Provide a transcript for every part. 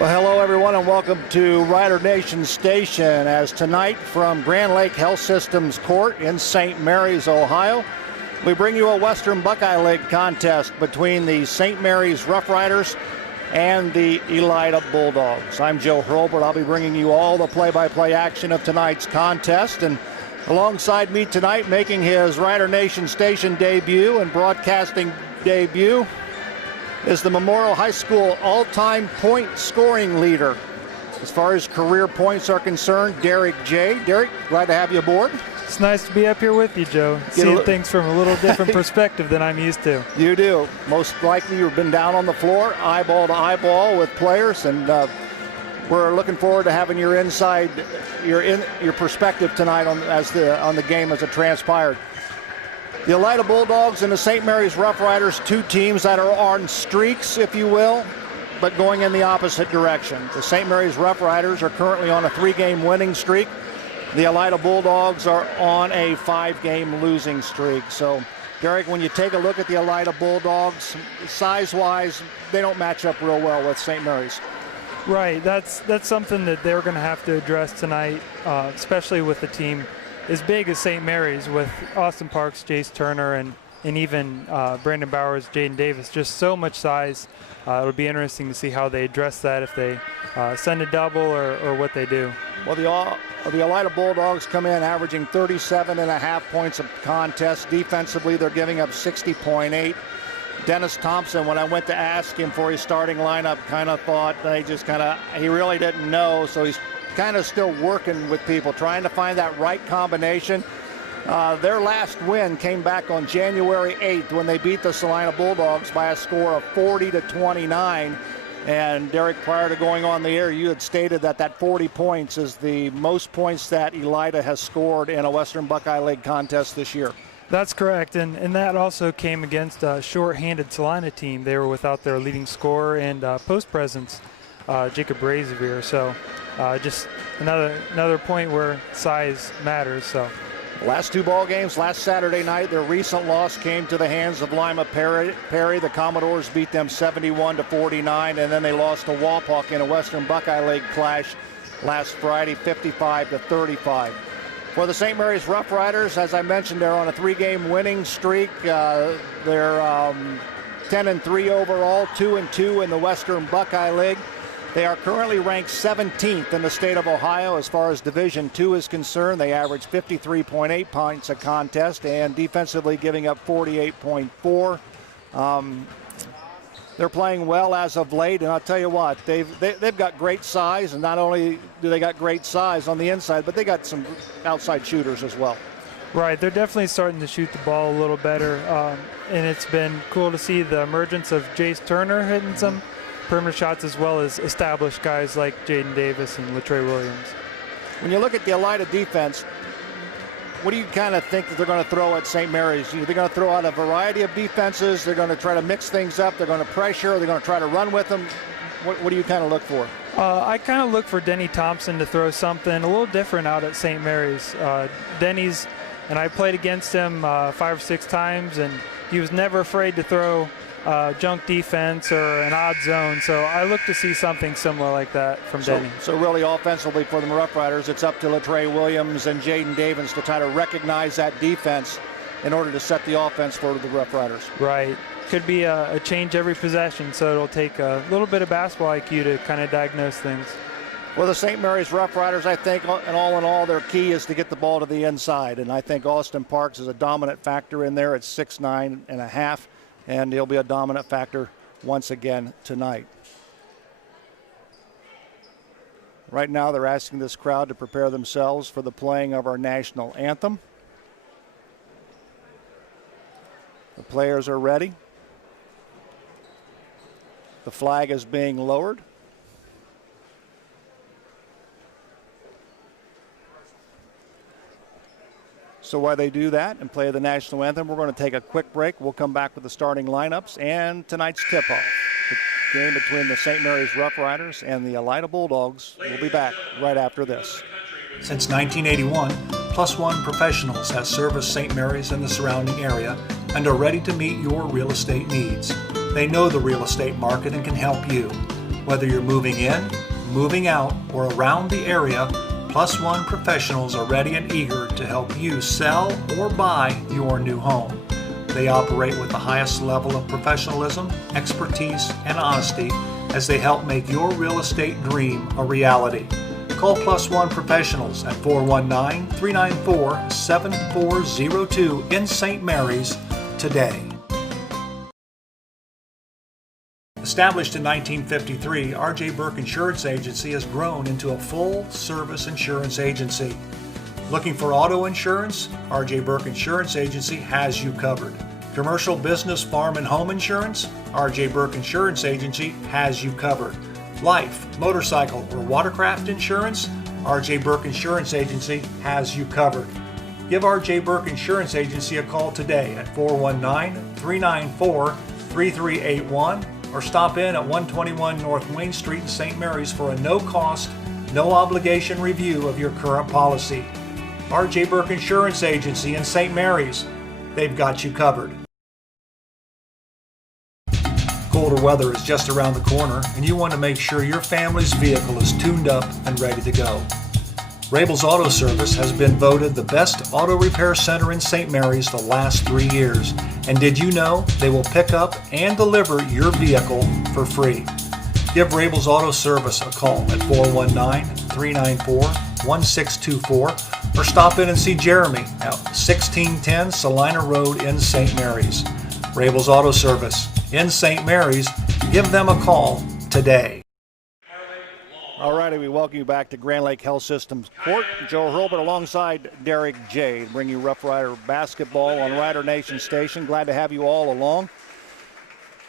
Well, hello everyone and welcome to Rider Nation Station, as tonight from Grand Lake Health Systems Court in St. Mary's, Ohio, we bring you a Western Buckeye League contest between the St. Mary's Rough Riders and the Elida Bulldogs. I'm Joe Hurlbert. I'll be bringing you all the play-by-play action of tonight's contest, and alongside me tonight, making his Rider Nation Station debut and broadcasting debut, is the Memorial High School all-time point scoring leader. As far as career points are concerned, Derek J. Derek, glad to have you aboard. It's nice to be up here with you, Joe. Seeing things from a little different perspective than I'm used to. You do. Most likely you've been down on the floor, eyeball to eyeball with players, and we're looking forward to having your perspective tonight on the game as it transpired. The Elida Bulldogs and the St. Mary's Rough Riders, two teams that are on streaks, if you will, but going in the opposite direction. The St. Mary's Rough Riders are currently on a 3-game winning streak. The Elida Bulldogs are on a 5-game losing streak. So, Derek, when you take a look at the Elida Bulldogs, size-wise, they don't match up real well with St. Mary's. Right, that's something that they're going to have to address tonight, especially with the team as big as St. Mary's, with Austin Parks, Jace Turner, and even Brandon Bowers, Jaden Davis. Just so much size. It'll be interesting to see how they address that, if they send a double or what they do. Well, the Elida Bulldogs come in averaging 37.5 points a contest. Defensively, they're giving up 60.8. Dennis Thompson, when I went to ask him for his starting lineup, kind of thought he really didn't know, so he's kind of still working with people, trying to find that right combination. Their last win came back on January 8th when they beat the Salina Bulldogs by a score of 40-29. And Derek, prior to going on the air, you had stated that 40 points is the most points that Elida has scored in a Western Buckeye League contest this year. That's correct, and that also came against a short-handed Salina team. They were without their leading scorer and post presence, Jacob Brazivier. So just another point where size matters. So, last two ball games, last Saturday night, their recent loss came to the hands of Lima Perry. The Commodores beat them 71-49, and then they lost to Wapak in a Western Buckeye League clash last Friday, 55-35. For the St. Mary's Rough Riders, as I mentioned, they're on a 3-game winning streak. They're 10-3 overall, 2-2 in the Western Buckeye League. They are currently ranked 17th in the state of Ohio as far as Division II is concerned. They average 53.8 points a contest and defensively giving up 48.4. They're playing well as of late, and I'll tell you what, they've got great size, and not only do they got great size on the inside, but they got some outside shooters as well. Right, they're definitely starting to shoot the ball a little better, and it's been cool to see the emergence of Jace Turner hitting some perimeter shots, as well as established guys like Jaden Davis and Latrey Williams. When you look at the Elida defense, what do you kind of think that they're going to throw at St. Mary's? They're going to throw out a variety of defenses. They're going to try to mix things up. They're going to pressure. They're going to try to run with them. What do you kind of look for? I kind of look for Denny Thompson to throw something a little different out at St. Mary's. Denny's, and I played against him 5 or 6 times, and he was never afraid to throw junk defense or an odd zone. So I look to see something similar like that from Denny. So really offensively for the Rough Riders, it's up to Latrey Williams and Jaden Davis to try to recognize that defense in order to set the offense for the Rough Riders. Right. Could be a change every possession, so it'll take a little bit of basketball IQ to kind of diagnose things. Well, the St. Mary's Rough Riders, I think, in all, their key is to get the ball to the inside. And I think Austin Parks is a dominant factor in there at 6'9.5", and he'll be a dominant factor once again tonight. Right now, they're asking this crowd to prepare themselves for the playing of our national anthem. The players are ready. The flag is being lowered. So while they do that and play the national anthem, we're going to take a quick break. We'll come back with the starting lineups and tonight's tip-off. The game between the St. Mary's Rough Riders and the Elida Bulldogs. We'll be back right after this. Since 1981, Plus One Professionals has serviced St. Mary's and the surrounding area and are ready to meet your real estate needs. They know the real estate market and can help you. Whether you're moving in, moving out, or around the area, Plus One professionals are ready and eager to help you sell or buy your new home. They operate with the highest level of professionalism, expertise, and honesty as they help make your real estate dream a reality. Call Plus One professionals at 419-394-7402 in St. Mary's today. Established in 1953, R.J. Burke Insurance Agency has grown into a full-service insurance agency. Looking for auto insurance? R.J. Burke Insurance Agency has you covered. Commercial, business, farm, and home insurance? R.J. Burke Insurance Agency has you covered. Life, motorcycle, or watercraft insurance? R.J. Burke Insurance Agency has you covered. Give R.J. Burke Insurance Agency a call today at 419-394-3381 or stop in at 121 North Wayne Street in St. Mary's for a no-cost, no-obligation review of your current policy. R.J. Burke Insurance Agency in St. Mary's. They've got you covered. Colder weather is just around the corner, and you want to make sure your family's vehicle is tuned up and ready to go. Rabel's Auto Service has been voted the best auto repair center in St. Mary's the last 3 years. And did you know they will pick up and deliver your vehicle for free? Give Rabel's Auto Service a call at 419-394-1624 or stop in and see Jeremy at 1610 Salina Road in St. Mary's. Rabel's Auto Service in St. Mary's. Give them a call today. All righty, we welcome you back to Grand Lake Health Systems Court. Joe Hurlbut alongside Derek J. to bring you Rough Rider basketball on Rider Nation Station. Glad to have you all along.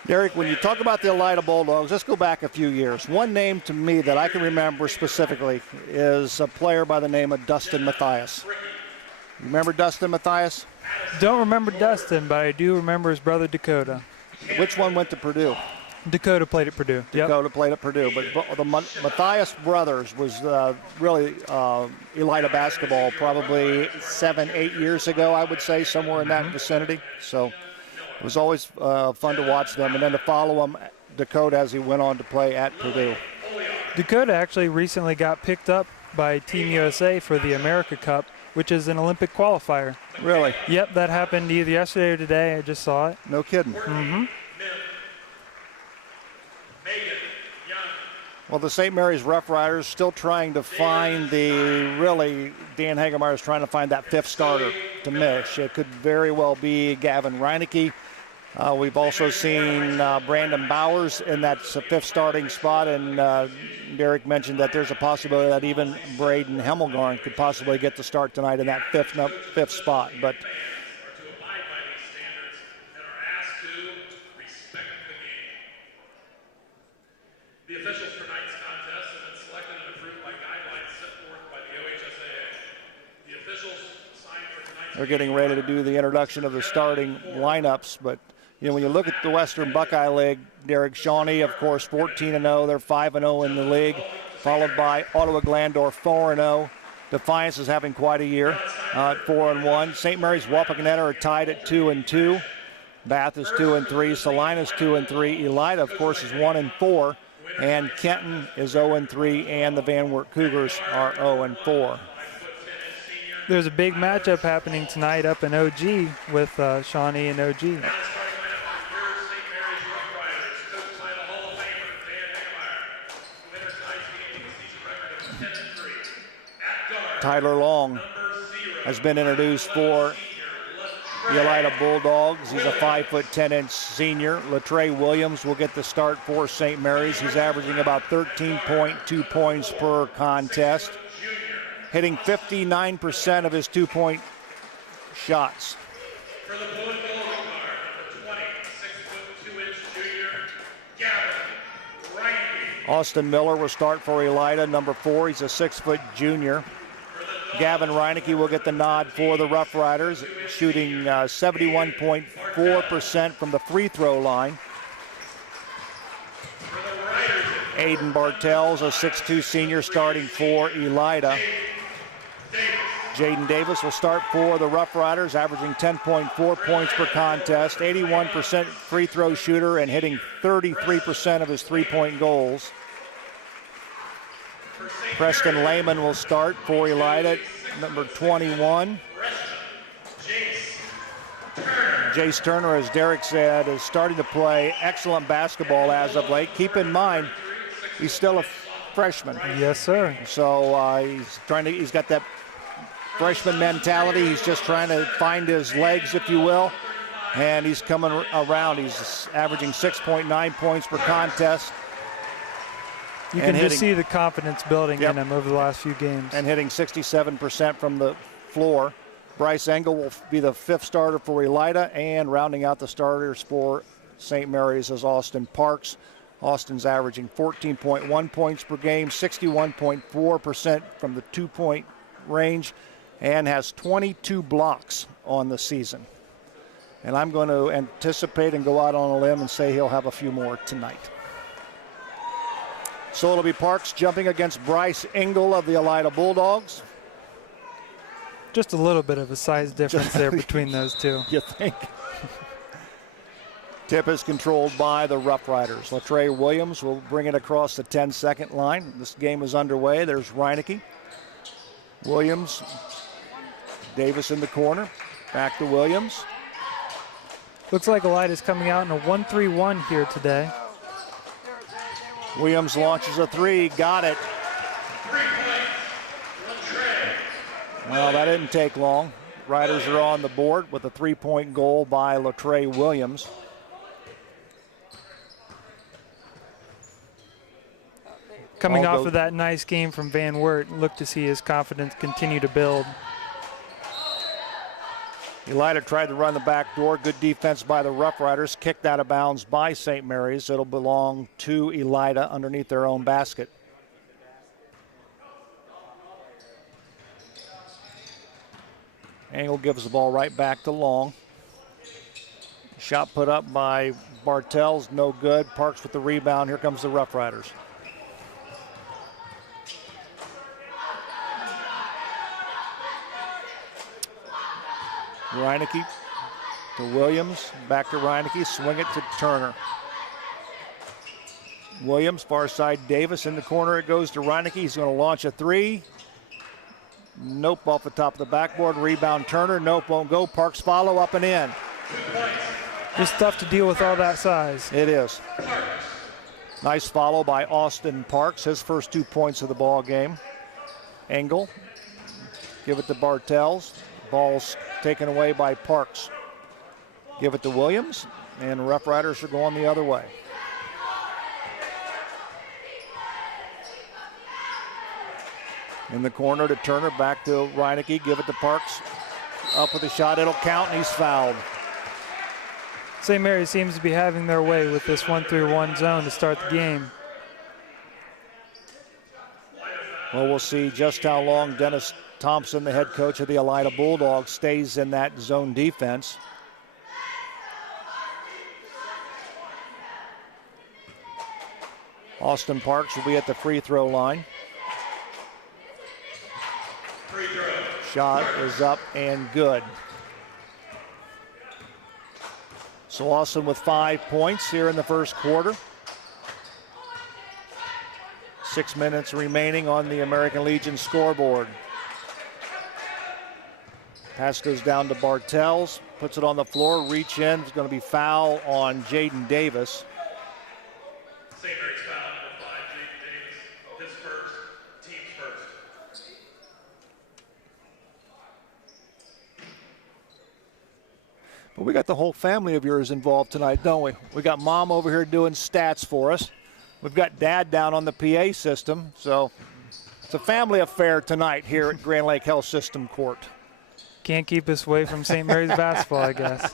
Derek, when you talk about the Elida Bulldogs, let's go back a few years. One name to me that I can remember specifically is a player by the name of Dustin Mathias. You remember Dustin Mathias? Don't remember Dustin, but I do remember his brother Dakota. Which one went to Purdue? Dakota played at Purdue. Dakota played at Purdue, but the Mathias brothers was really Elida basketball probably 7-8 years ago, I would say, somewhere in that vicinity. So it was always fun to watch them, and then to follow him, Dakota, as he went on to play at Purdue. Dakota actually recently got picked up by Team USA for the America Cup, which is an Olympic qualifier. Really? Yep, that happened either yesterday or today. I just saw it. No kidding. Mm-hmm. Well, the St. Mary's Rough Riders still trying to find Dan Hagemeyer is trying to find that fifth starter to Mish. It could very well be Gavin Reinecke. We've also seen Brandon Bowers in that fifth starting spot, and Derek mentioned that there's a possibility that even Braden Hemmelgarn could possibly get the start tonight in that fifth spot. But the officials for tonight's contest have been selected and approved by guidelines set forth by the OHSAA. The officials assigned for tonight's... They're getting ready to do the introduction of the starting lineups, but you know, when you look at the Western Buckeye League, Derek, Shawnee, of course, 14-0. They're 5-0 in the league, followed by Ottawa Glandorf, 4-0. Defiance is having quite a year at 4-1. St. Mary's Wapakoneta are tied at 2-2. Bath is 2-3. Salina's 2-3. Elida, of course, is 1-4. And Kenton is 0-3, and the Van Wert Cougars are 0-4. There's a big matchup happening tonight up in OG with Shawnee and OG. Tyler Long has been introduced for the Elida Bulldogs. He's a 5'10" senior. Latrey Williams will get the start for St. Mary's. He's averaging about 13.2 points per contest, hitting 59% of his 2-point shots. Austin Miller will start for Elida, number 4. He's a 6-foot junior. Gavin Reinecke will get the nod for the Rough Riders, shooting 71.4% from the free throw line. Aiden Bartels, a 6'2" senior, starting for Elida. Jaden Davis will start for the Rough Riders, averaging 10.4 points per contest, 81% free throw shooter, and hitting 33% of his 3-point goals. Preston Lehman will start for Elida, number 21. Jace Turner, as Derek said, is starting to play excellent basketball as of late. Keep in mind, he's still a freshman. Yes, sir. So he's got that freshman mentality. He's just trying to find his legs, if you will, and he's coming around. He's averaging 6.9 points per contest. You can just see the confidence building in him over the last few games. And hitting 67% from the floor. Bryce Engel will be the 5th starter for Elida, and rounding out the starters for St. Mary's is Austin Parks. Austin's averaging 14.1 points per game, 61.4% from the 2-point range, and has 22 blocks on the season. And I'm going to anticipate and go out on a limb and say he'll have a few more tonight. So it'll be Parks jumping against Bryce Engel of the Elida Bulldogs. Just a little bit of a size difference there between those two. You think? Tip is controlled by the Rough Riders. Latrey Williams will bring it across the 10-second line. This game is underway. There's Reineke. Williams. Davis in the corner. Back to Williams. Looks like Elida's coming out in a 1-3-1 here today. Williams launches a three. Got it. Well, that didn't take long. Riders are on the board with a 3-point goal by Latrey Williams. Coming off of that nice game from Van Wert, look to see his confidence continue to build. Elida tried to run the back door. Good defense by the Rough Riders. Kicked out of bounds by St. Mary's. It'll belong to Elida underneath their own basket. Engel gives the ball right back to Long. Shot put up by Bartels, no good. Parks with the rebound. Here comes the Rough Riders. Reineke to Williams, back to Reineke, swing it to Turner. Williams, far side Davis in the corner, it goes to Reineke. He's going to launch a three. Nope, off the top of the backboard. Rebound Turner, nope, won't go. Parks follow, up and in. Just tough to deal with all that size. It is. Nice follow by Austin Parks, his first 2 points of the ball game. Engel, give it to Bartels. Ball's taken away by Parks. Give it to Williams, and Rough Riders are going the other way. In the corner to Turner, back to Reineke, give it to Parks. Up with the shot, it'll count, and he's fouled. St. Mary's seems to be having their way with this 1-3-1 zone to start the game. Well, we'll see just how long Dennis Thompson, the head coach of the Elida Bulldogs, stays in that zone defense. Austin Parks will be at the free throw line. Shot is up and good. So Austin with 5 points here in the first quarter. 6 minutes remaining on the American Legion scoreboard. Pass goes down to Bartels, puts it on the floor, reach in. It's going to be foul on Jaden Davis. St. Mary's foul number 5, Jaden Davis, his first, team's first. But we got the whole family of yours involved tonight, don't we? We got Mom over here doing stats for us. We've got Dad down on the PA system. So it's a family affair tonight here at Grand Lake Health System Court. Can't keep us away from St. Mary's basketball, I guess.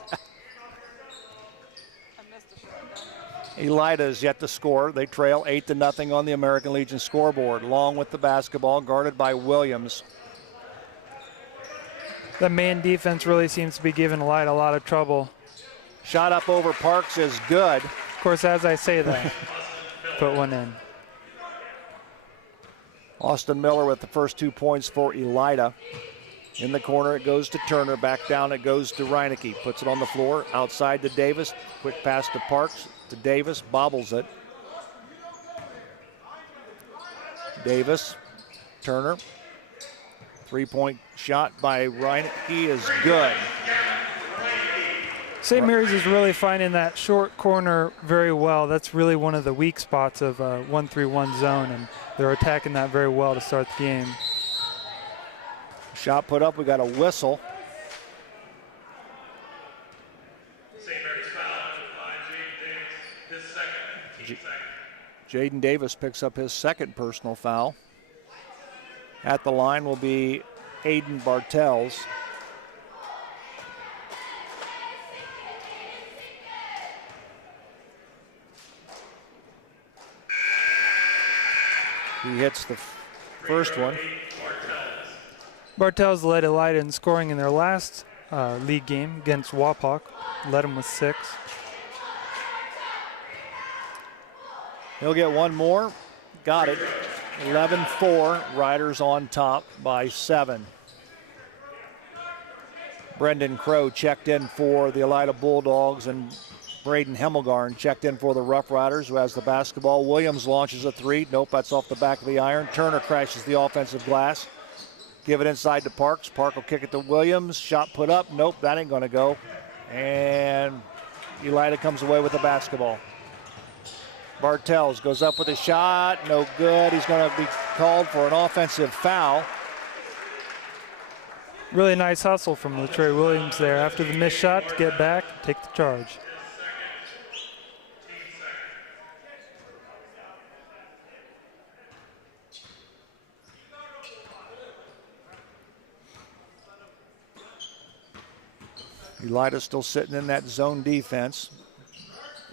Elida is yet to score. They trail 8-0 on the American Legion scoreboard. Long with the basketball, guarded by Williams. The man defense really seems to be giving Elida a lot of trouble. Shot up over Parks is good. Of course, as I say that, put one in. Austin Miller with the first 2 points for Elida. In the corner, it goes to Turner. Back down, it goes to Reineke. Puts it on the floor, outside to Davis. Quick pass to Parks, to Davis, bobbles it. Davis, Turner. Three-point shot by Reineke is good. St. Mary's is really finding that short corner very well. That's really one of the weak spots of 1-3-1 zone, and they're attacking that very well to start the game. Shot put up, we got a whistle. St. Mary's foul by Jaden Davis, his second, team second. Jaden Davis picks up his second personal foul. At the line will be Aiden Bartels. He hits the first one. Bartels led Elida in scoring in their last league game against Wapak. Led them with 6. He'll get one more. Got it. 11-4. Riders on top by 7. Brendan Crow checked in for the Elida Bulldogs, and Braden Hemmelgarn checked in for the Rough Riders, who has the basketball. Williams launches a 3. Nope, that's off the back of the iron. Turner crashes the offensive glass. Give it inside to Parks. Park will kick it to Williams. Shot put up. Nope, that ain't going to go. And Elida comes away with the basketball. Bartels goes up with a shot. No good. He's going to be called for an offensive foul. Really nice hustle from Latrey Williams there after the missed shot to get back, take the charge. Elida still sitting in that zone defense.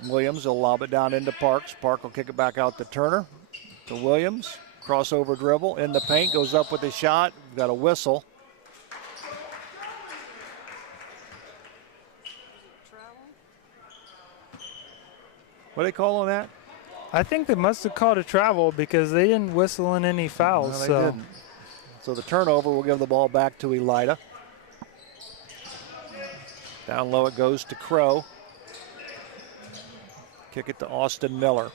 Williams will lob it down into Parks. Park will kick it back out to Turner. To Williams. Crossover dribble in the paint. Goes up with a shot. We've got a whistle. What are they calling that? I think they must have called a travel because they didn't whistle in any fouls. No, they didn't. So the turnover will give the ball back to Elida. Down low it goes to Crow. Kick it to Austin Miller.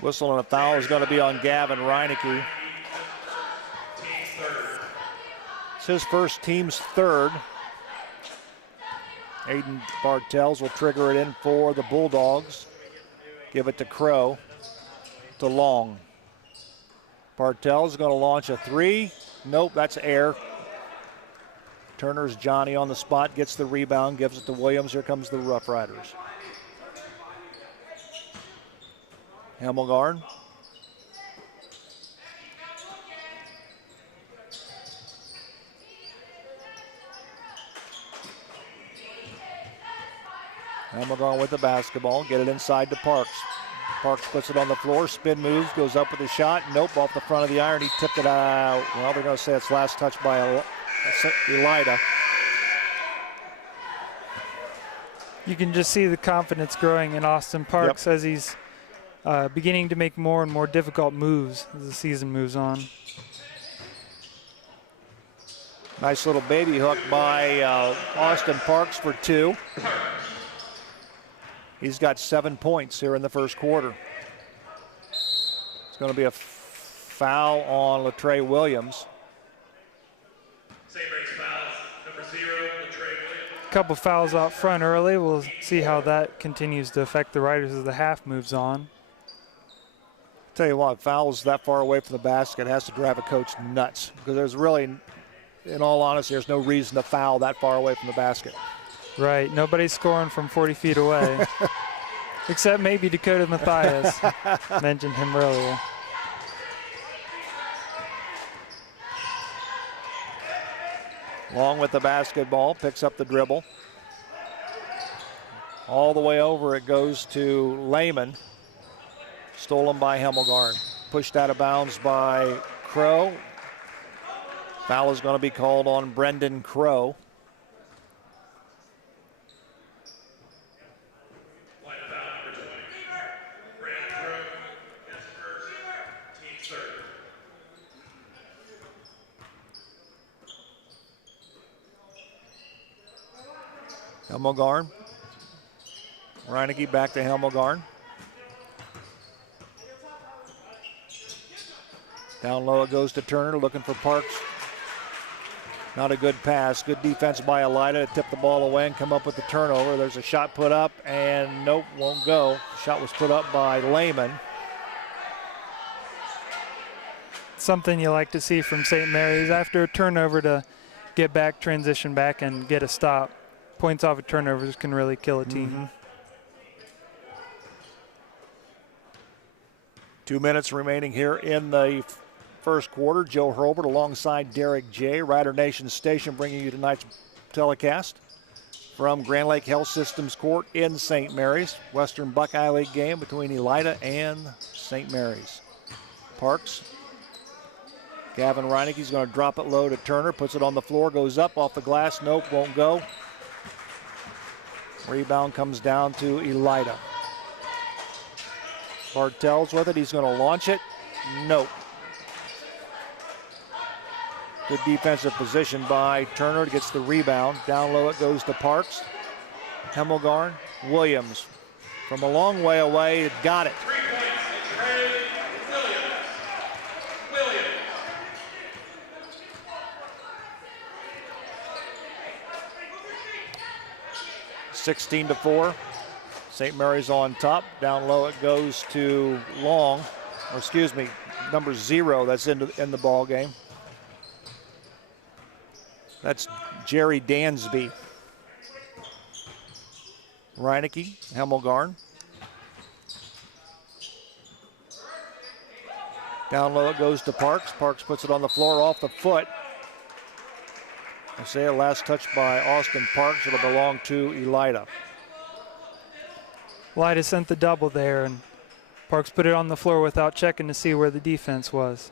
Whistle and a foul is going to be on Gavin Reineke. It's his first, team's third. Aiden Bartels will trigger it in for the Bulldogs. Give it to Crow. To Long. Bartels is going to launch a 3. Nope, that's air. Turner's Johnny on the spot, gets the rebound, gives it to Williams. Here comes the Rough Riders. Hemmelgarn. Hemmelgarn with the basketball, get it inside to Parks. Parks puts it on the floor, spin moves, goes up with a shot. Nope, off the front of the iron, he tipped it out. Well, they're going to say it's last touch by Elida. You can just see the confidence growing in Austin Parks as he's beginning to make more and more difficult moves as the season moves on. Nice little baby hook by Austin Parks for 2. He's got 7 points here in the first quarter. It's going to be a foul on Latrey Williams. St. Mary's fouls, number 0, Latrey Williams. A couple fouls out front early. We'll see how that continues to affect the Riders as the half moves on. Tell you what, fouls that far away from the basket has to drive a coach nuts, because there's really, in all honesty, there's no reason to foul that far away from the basket. Right, nobody's scoring from 40 feet away, except maybe Dakota Mathias. Mentioned him earlier. Long with the basketball, picks up the dribble. All the way over it goes to Lehman. Stolen by Hemmelgarn. Pushed out of bounds by Crow. Foul is going to be called on Brendan Crow. Hemmelgarn Reineke back to Hemmelgarn. Down low it goes to Turner, looking for Parks. Not a good pass. Good defense by Elida to tip the ball away and come up with the turnover. There's a shot put up, and nope, won't go. Shot was put up by Lehman. Something you like to see from St. Mary's after a turnover to get back, transition back, and get a stop. Points off of turnovers can really kill a team. 2 minutes remaining here in the first quarter. Joe Hurlbert alongside Derek J. Rider Nation Station bringing you tonight's telecast from Grand Lake Health Systems Court in St. Mary's. Western Buckeye League game between Elida and St. Mary's. Parks. Gavin Reineke's going to drop it low to Turner. Puts it on the floor. Goes up off the glass. Nope, won't go. Rebound comes down to Elida. Bartell's with it. He's going to launch it. Nope. Good defensive position by Turner. Gets the rebound. Down low it goes to Parks. Hemmelgarn. Williams. From a long way away, it got it. 3 points. Williams. 16-4. St. Mary's on top. Down low it goes to Long. Or excuse me, number 0 that's in the ball game. That's Jerry Dansby. Reineke, Hemmelgarn. Down low it goes to Parks. Parks puts it on the floor off the foot. I say a last touch by Austin Parks. It'll belong to Elida. Elida sent the double there, and Parks put it on the floor without checking to see where the defense was.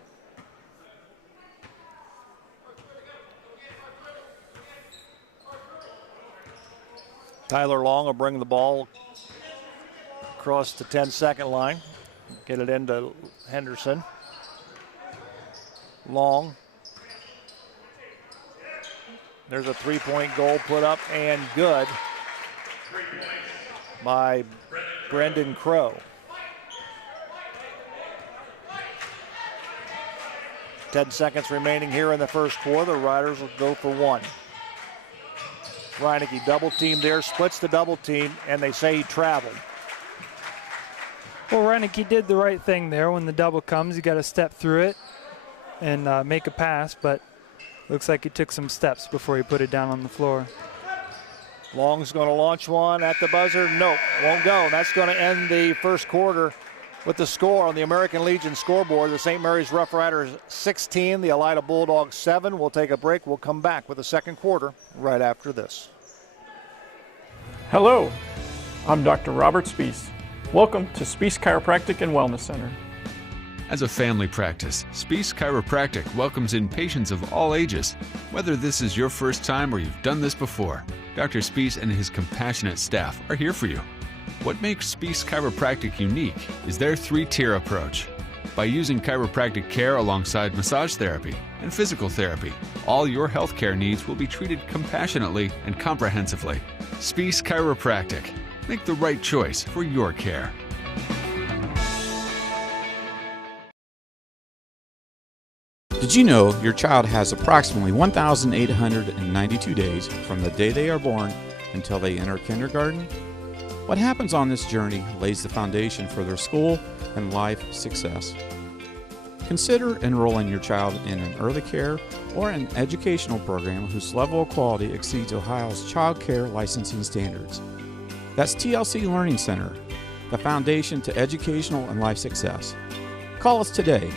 Tyler Long will bring the ball across the 10-second line. Get it into Henderson. Long. There's a three-point goal put up and good by Brendan Crow. 10 seconds remaining here in the first quarter. The Riders will go for one. Reineke double team there, splits the double team, and they say he traveled. Well, Reineke did the right thing there. When the double comes, you got to step through it and make a pass, but looks like he took some steps before he put it down on the floor. Long's going to launch one at the buzzer. Nope, won't go. And that's going to end the first quarter with the score on the American Legion scoreboard. The St. Mary's Rough Riders 16, the Elida Bulldogs 7. We'll take a break. We'll come back with the second quarter right after this. Hello, I'm Dr. Robert Spees. Welcome to Spees Chiropractic and Wellness Center. As a family practice, Spees Chiropractic welcomes in patients of all ages. Whether this is your first time or you've done this before, Dr. Spees and his compassionate staff are here for you. What makes Spees Chiropractic unique is their 3-tier approach. By using chiropractic care alongside massage therapy and physical therapy, all your healthcare needs will be treated compassionately and comprehensively. Spees Chiropractic. Make the right choice for your care. Did you know your child has approximately 1,892 days from the day they are born until they enter kindergarten? What happens on this journey lays the foundation for their school and life success. Consider enrolling your child in an early care or an educational program whose level of quality exceeds Ohio's child care licensing standards. That's TLC Learning Center, the foundation to educational and life success. Call us today.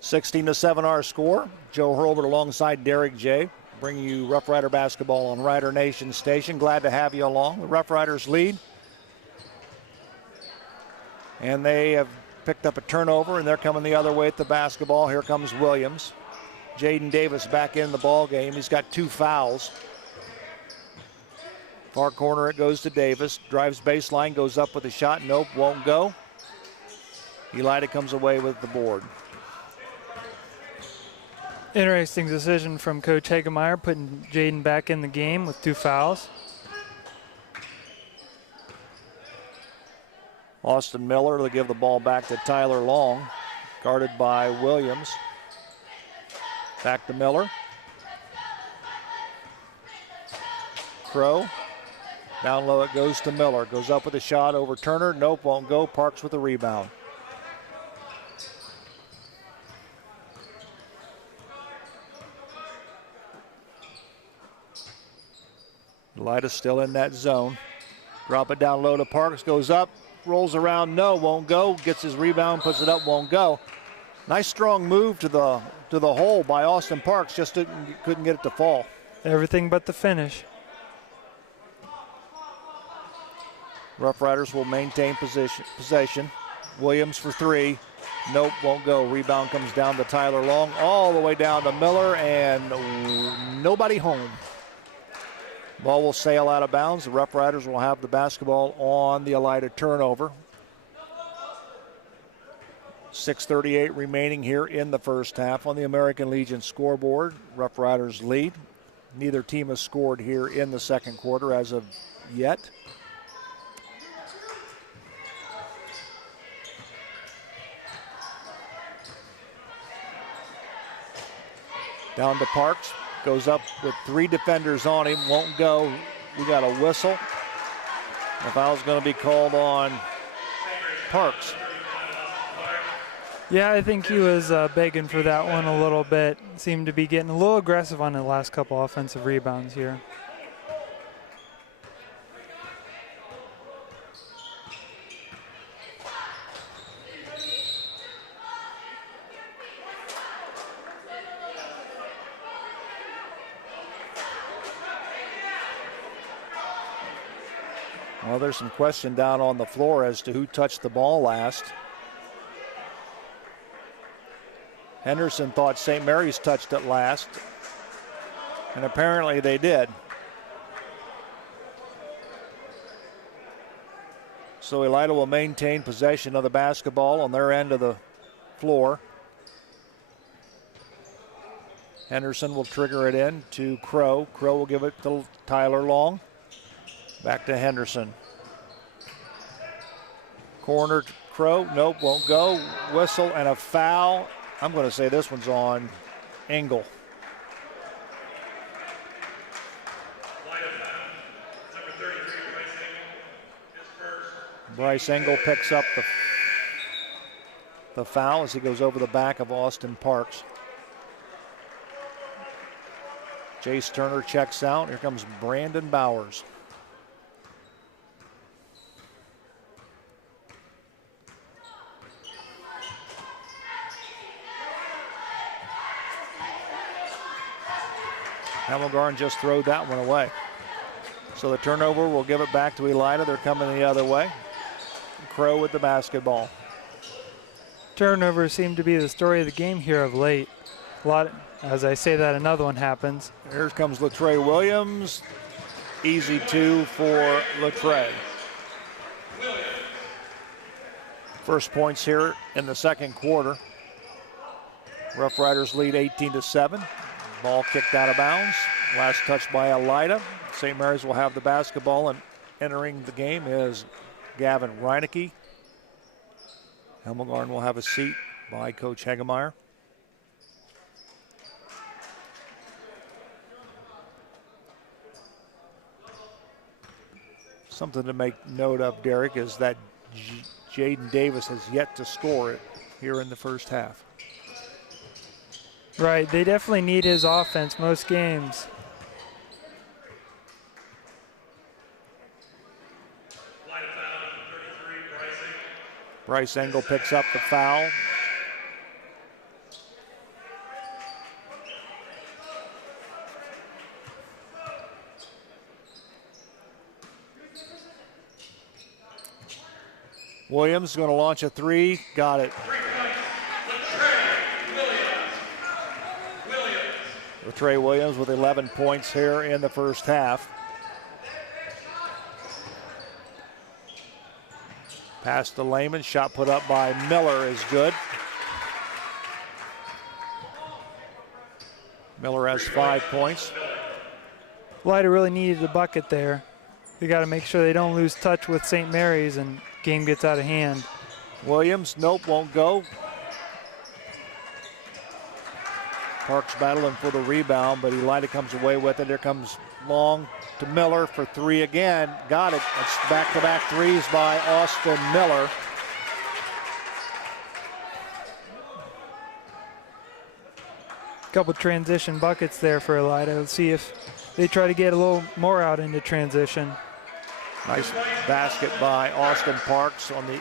16-7 our score. Joe Hurlbert alongside Derek J. bringing you Rough Rider basketball on Rider Nation Station. Glad to have you along. The Rough Riders lead. And they have picked up a turnover, and they're coming the other way at the basketball. Here comes Williams. Jaden Davis back in the ball game. He's got 2 fouls. Far corner it goes to Davis. Drives baseline, goes up with a shot. Nope, won't go. Elida comes away with the board. Interesting decision from Coach Hagemeyer, putting Jaden back in the game with 2 fouls. Austin Miller to give the ball back to Tyler Long, guarded by Williams. Back to Miller. Crow. Down low it goes to Miller. Goes up with a shot over Turner. Nope, won't go. Parks with the rebound. Elida still in that zone. Drop it down low to Parks. Goes up. Rolls around. No, won't go. Gets his rebound. Puts it up. Won't go. Nice strong move to the hole by Austin Parks. Just couldn't get it to fall. Everything but the finish. Rough Riders will maintain possession. Williams for 3. Nope, won't go. Rebound comes down to Tyler Long, all the way down to Miller, and nobody home. Ball will sail out of bounds. The Rough Riders will have the basketball on the Elida turnover. 6:38 remaining here in the first half on the American Legion scoreboard. Rough Riders lead. Neither team has scored here in the second quarter as of yet. Down to Parks. Goes up with 3 defenders on him. Won't go. We got a whistle. The foul's going to be called on Parks. Yeah, I think he was begging for that one a little bit. Seemed to be getting a little aggressive on the last couple offensive rebounds here. Well, there's some question down on the floor as to who touched the ball last. Henderson thought St. Mary's touched it last, and apparently they did. So Elida will maintain possession of the basketball on their end of the floor. Henderson will trigger it in to Crow. Crow will give it to Tyler Long. Back to Henderson. Corner to Crow. Nope, won't go. Whistle and a foul. I'm going to say this one's on Engel. Bryce Engel picks up the foul as he goes over the back of Austin Parks. Jace Turner checks out. Here comes Brandon Bowers. Hamilgarn just throwed that one away. So the turnover will give it back to Elida. They're coming the other way. Crow with the basketball. Turnovers seem to be the story of the game here of late. As I say that, another one happens. Here comes Latrey Williams. Easy 2 for Latrey. First points here in the second quarter. Rough Riders lead 18-7. Ball kicked out of bounds. Last touch by Elida. St. Mary's will have the basketball, and entering the game is Gavin Reinecke. Hamilgarn will have a seat by Coach Hagemeyer. Something to make note of, Derek, is that Jaden Davis has yet to score it here in the first half. Right, they definitely need his offense most games. Bryce Engel picks up the foul. Williams is going to launch a 3. Got it. Latrey Williams with 11 points here in the first half. Pass to Lehman. Shot put up by Miller is good. Miller has 5 points. Elida really needed a bucket there. They got to make sure they don't lose touch with St. Mary's and game gets out of hand. Williams, nope, won't go. Parks battling for the rebound, but Elida comes away with it. Here comes Long to Miller for 3 again. Got it. It's back-to-back threes by Austin Miller. Couple transition buckets there for Elida. Let's see if they try to get a little more out into transition. Nice basket by Austin Parks on the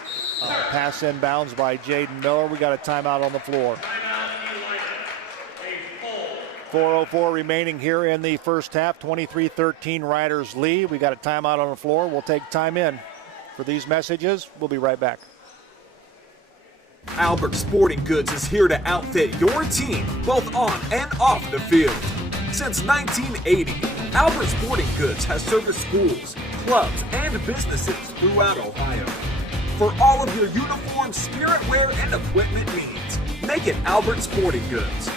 pass inbounds by Jaden Miller. We got a timeout on the floor. 4:04 remaining here in the first half. 23-13 Riders lead. We got a timeout on the floor. We'll take time in. For these messages, we'll be right back. Albert Sporting Goods is here to outfit your team, both on and off the field. Since 1980, Albert Sporting Goods has serviced schools, clubs, and businesses throughout Ohio. For all of your uniform, spirit wear, and equipment needs, make it Albert Sporting Goods.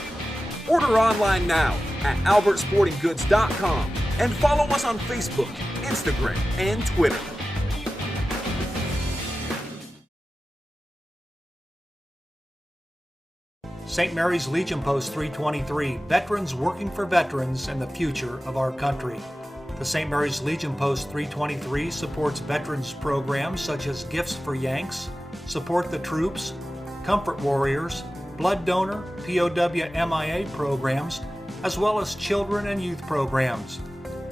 Order online now at albertsportinggoods.com and follow us on Facebook, Instagram, and Twitter. St. Mary's Legion Post 323, veterans working for veterans and the future of our country. The St. Mary's Legion Post 323 supports veterans programs such as Gifts for Yanks, Support the Troops, Comfort Warriors, Blood Donor, POW MIA programs, as well as children and youth programs.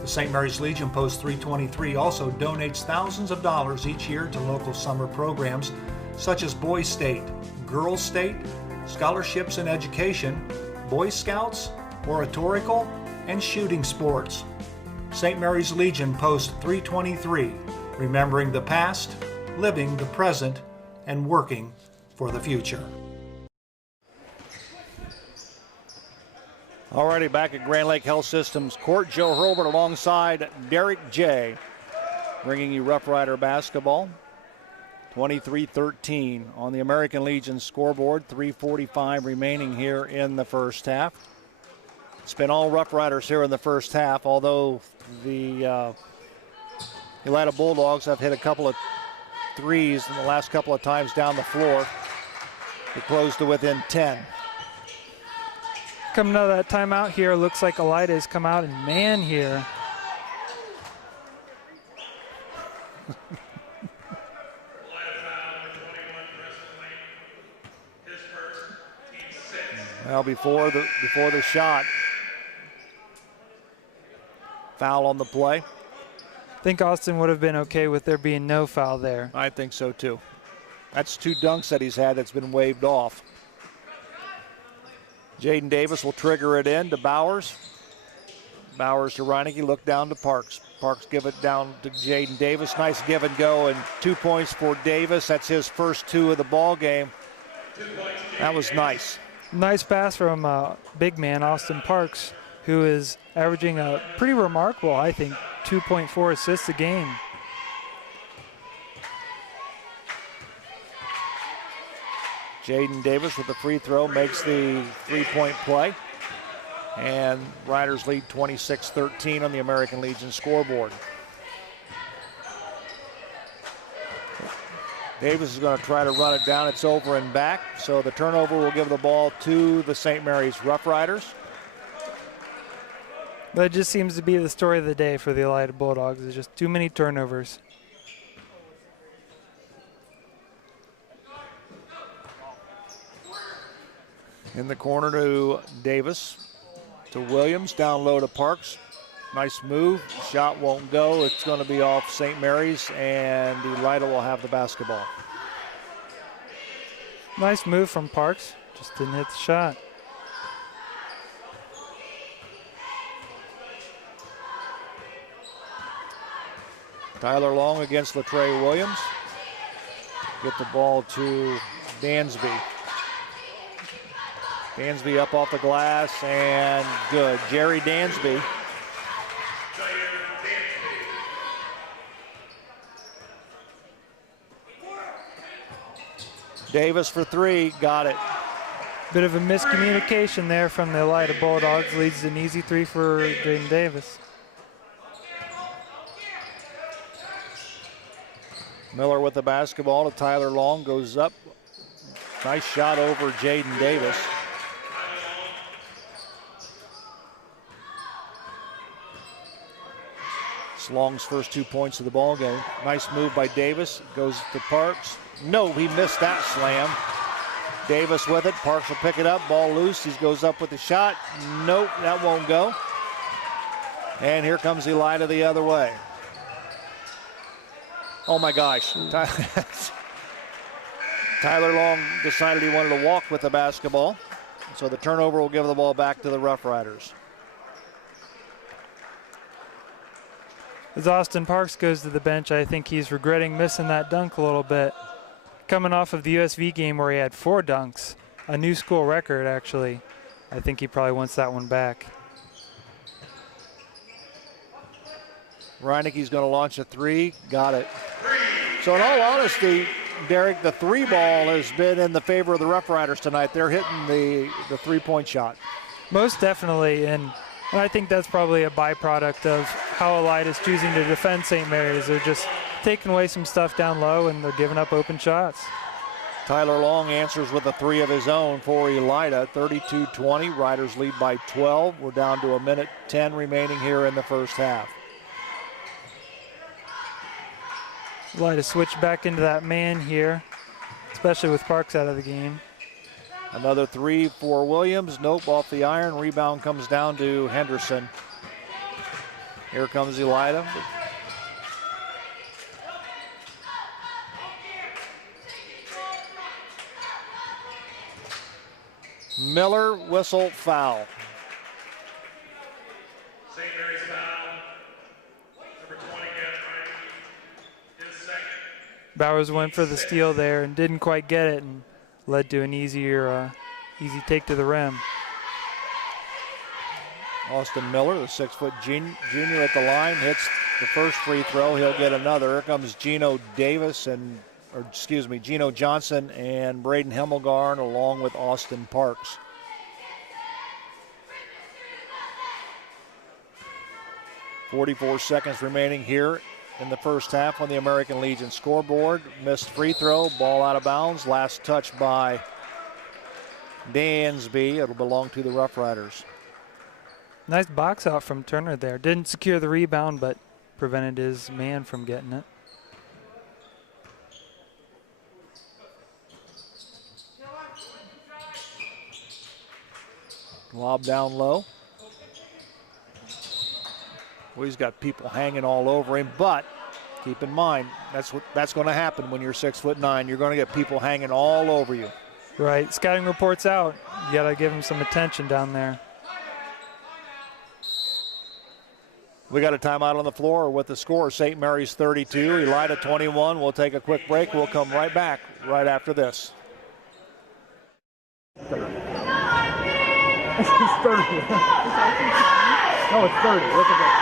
The St. Mary's Legion Post 323 also donates thousands of dollars each year to local summer programs such as Boys State, Girls State, Scholarships in Education, Boy Scouts, Oratorical, and Shooting Sports. St. Mary's Legion Post 323, remembering the past, living the present, and working for the future. Alrighty, back at Grand Lake Health Systems Court. Joe Hurlbert alongside Derek J. bringing you Rough Rider basketball. 23-13 on the American Legion scoreboard. 3:45 remaining here in the first half. It's been all Rough Riders here in the first half, although the Elida Bulldogs have hit a couple of threes in the last couple of times down the floor to close to within 10. Coming out of that timeout here, looks like Elida has come out and man here. Well, before the shot, foul on the play. I think Austin would have been okay with there being no foul there. I think so too. That's 2 dunks that he's had that's been waved off. Jaden Davis will trigger it in to Bowers. Bowers to Reineke, look down to Parks. Parks give it down to Jaden Davis. Nice give and go, and 2 points for Davis. That's his first 2 of the ball game. That was nice. Nice pass from big man Austin Parks, who is averaging a pretty remarkable, I think, 2.4 assists a game. Jaden Davis with the free throw makes the 3-point play. And Riders lead 26-13 on the American Legion scoreboard. Davis is going to try to run it down. It's over and back. So the turnover will give the ball to the St. Mary's Rough Riders. That just seems to be the story of the day for the Elida Bulldogs. There's just too many turnovers. In the corner to Davis, to Williams, down low to Parks. Nice move, shot won't go. It's going to be off St. Mary's, and Elida will have the basketball. Nice move from Parks, just didn't hit the shot. Tyler Long against Latrey Williams. Get the ball to Dansby. Dansby up off the glass and good. Jerry Dansby. Davis for 3, got it. Bit of a miscommunication there from the Elida Bulldogs. Leads to an easy 3 for Jaden Davis. Miller with the basketball to Tyler Long, goes up. Nice shot over Jaden Davis. It's Long's first 2 points of the ball game. Nice move by Davis, goes to Parks. No, he missed that slam. Davis with it, Parks will pick it up, ball loose, he goes up with the shot. Nope, that won't go. And here comes Elida the other way. Oh my gosh. Tyler Long decided he wanted to walk with the basketball. So the turnover will give the ball back to the Rough Riders. As Austin Parks goes to the bench, I think he's regretting missing that dunk a little bit. Coming off of the USV game where he had 4 dunks, a new school record actually. I think he probably wants that one back. Reineke's going to launch a 3, got it. So in all honesty, Derek, the 3 ball has been in the favor of the Rough Riders tonight. They're hitting the 3-point shot. Most definitely, and I think that's probably a byproduct of how Elida's choosing to defend St. Mary's. They're just taking away some stuff down low and they're giving up open shots. Tyler Long answers with a 3 of his own for Elida. 32-20, Riders lead by 12. We're down to 1:10 remaining here in the first half. Elida switch back into that man here, especially with Parks out of the game. Another 3 for Williams. Nope, off the iron. Rebound comes down to Henderson. Here comes Elida. Miller, whistle, foul. St. Mary's foul. Number 20, is second. Bowers went for the steal there and didn't quite get it and led to an easy take to the rim. Austin Miller, the 6-foot junior at the line, hits the first free throw. He'll get another. Here comes Gino Johnson and Braden Hemmelgarn along with Austin Parks. .44 seconds remaining here in the first half on the American Legion scoreboard. Missed free throw, ball out of bounds. Last touch by Dansby. It'll belong to the Rough Riders. Nice box out from Turner there. Didn't secure the rebound, but prevented his man from getting it. Lob down low. Well, he's got people hanging all over him, but keep in mind, that's going to happen when you're 6'9". You're going to get people hanging all over you. Right, scouting reports out. You got to give him some attention down there. We got a timeout on the floor with the score. St. Mary's 32, Elida 21. We'll take a quick break. We'll come right back right after this. It's 30. No, it's 30. Look at that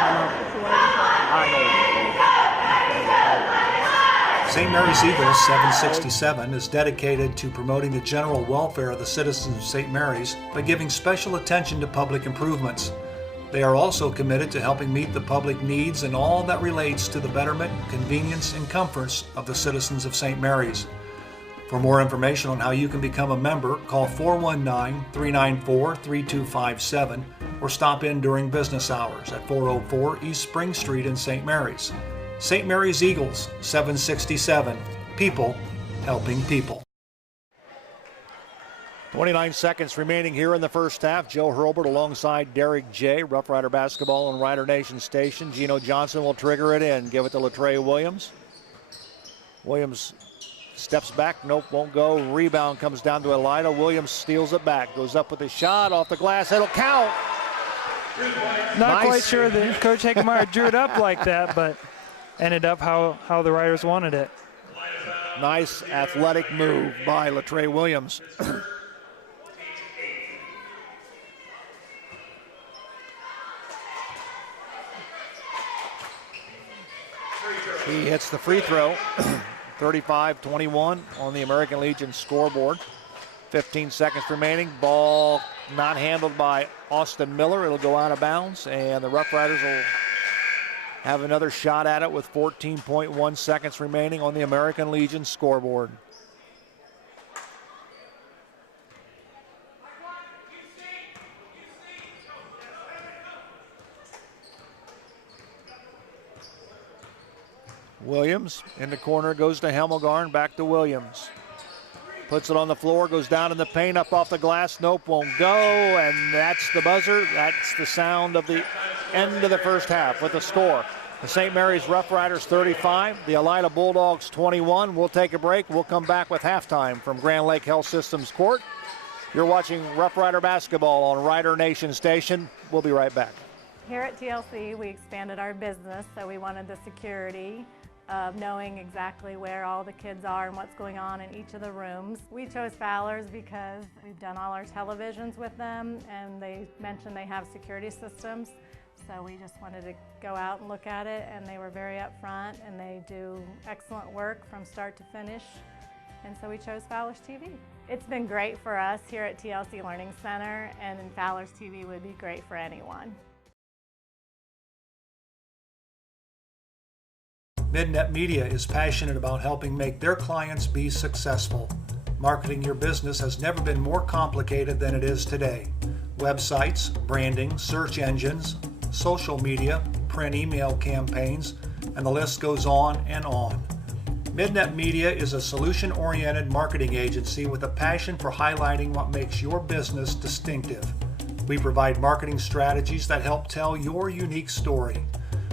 timeout. St. Mary's Eagles 767 is dedicated to promoting the general welfare of the citizens of St. Mary's by giving special attention to public improvements. They are also committed to helping meet the public needs and all that relates to the betterment, convenience, and comforts of the citizens of St. Mary's. For more information on how you can become a member, call 419-394-3257 or stop in during business hours at 404 East Spring Street in St. Mary's. St. Mary's Eagles, 767. People helping people. 29 seconds remaining here in the first half. Joe Hurlbert alongside Derek J. Rough Rider basketball on Rider Nation Station. Gino Johnson will trigger it in. Give it to Latrey Williams. Williams steps back. Nope, won't go. Rebound comes down to Elida. Williams steals it back. Goes up with a shot off the glass. It'll count. Not quite sure that Coach Hagemeyer drew it up like that, but ended up how the Riders wanted it. Nice athletic move by Latrey Williams. He hits the free throw. 35-21 on the American Legion scoreboard. 15 seconds remaining. Ball not handled by Austin Miller. It'll go out of bounds, and the Rough Riders will have another shot at it with 14.1 seconds remaining on the American Legion scoreboard. Williams in the corner, goes to Hemmelgarn, back to Williams. Puts it on the floor, goes down in the paint, up off the glass. Nope, won't go, and that's the buzzer. That's the sound of the end of the first half with the score. The St. Mary's Rough Riders 35, the Elida Bulldogs 21. We'll take a break. We'll come back with halftime from Grand Lake Health Systems Court. You're watching Rough Rider basketball on Rider Nation Station. We'll be right back. Here at TLC, we expanded our business, so we wanted the security of knowing exactly where all the kids are and what's going on in each of the rooms. We chose Fowler's because we've done all our televisions with them, and they mentioned they have security systems. So we just wanted to go out and look at it, and they were very upfront, and they do excellent work from start to finish. And so we chose Fowler's TV. It's been great for us here at TLC Learning Center, and Fowler's TV would be great for anyone. Midnet Media is passionate about helping make their clients be successful. Marketing your business has never been more complicated than it is today. Websites, branding, search engines, social media, print email campaigns, and the list goes on and on. Midnet Media is a solution-oriented marketing agency with a passion for highlighting what makes your business distinctive. We provide marketing strategies that help tell your unique story.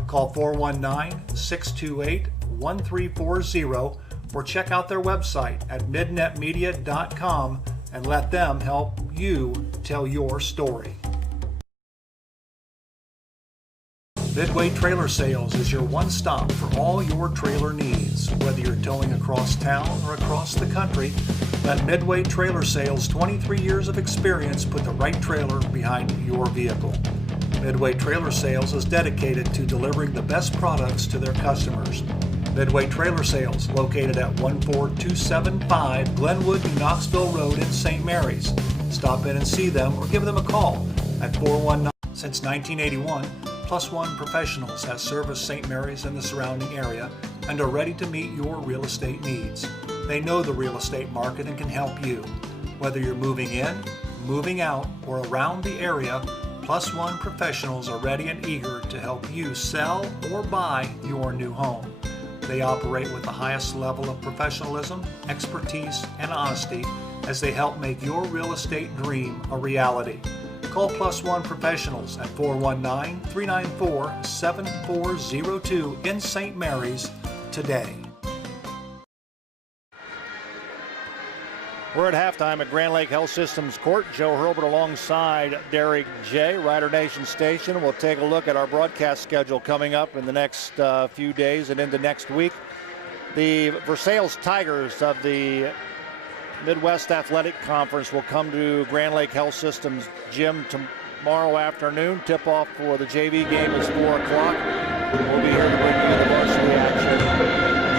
Call 419-628-1340 or check out their website at midnetmedia.com and let them help you tell your story. Midway Trailer Sales is your one-stop for all your trailer needs. Whether you're towing across town or across the country, let Midway Trailer Sales' 23 years of experience put the right trailer behind your vehicle. Midway Trailer Sales is dedicated to delivering the best products to their customers. Midway Trailer Sales, located at 14275 Glenwood, New Knoxville Road in St. Mary's. Stop in and see them or give them a call at 419. Since 1981, Plus One Professionals has serviced St. Mary's and the surrounding area and are ready to meet your real estate needs. They know the real estate market and can help you. Whether you're moving in, moving out, or around the area, Plus One Professionals are ready and eager to help you sell or buy your new home. They operate with the highest level of professionalism, expertise, and honesty as they help make your real estate dream a reality. Call Plus One Professionals at 419-394-7402 in St. Mary's today. We're at halftime at Grand Lake Health Systems Court. Joe Hurlbut alongside Derek J. Rider Nation Station. We'll take a look at our broadcast schedule coming up in the next few days and into next week. The Versailles Tigers of the Midwest Athletic Conference will come to Grand Lake Health Systems Gym tomorrow afternoon. Tip-off for the JV game is 4 o'clock. We'll be here to bring you the varsity action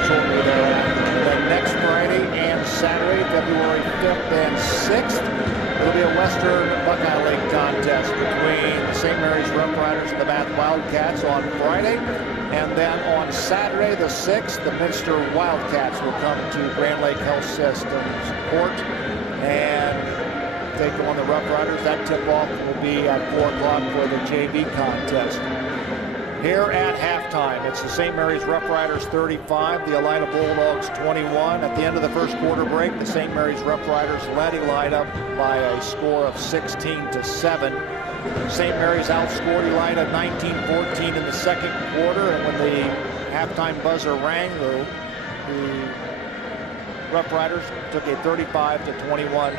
shortly thereafter. Then next Friday and Saturday, February 5th and 6th, it'll be a Western Buckeye League contest between the St. Mary's Rough Riders and the Bath Wildcats on Friday. And then on Saturday the 6th, the Minster Wildcats will come to Grand Lake Health Systems Court and take on the Rough Riders. That tip-off will be at 4 o'clock for the JV contest. Here at halftime, it's the St. Mary's Rough Riders 35, the Elida Bulldogs 21. At the end of the first quarter break, the St. Mary's Rough Riders led Elida by a score of 16-7. St. Mary's outscored Elida 19-14 in the second quarter, and when the halftime buzzer rang, the Rough Riders took a 35-21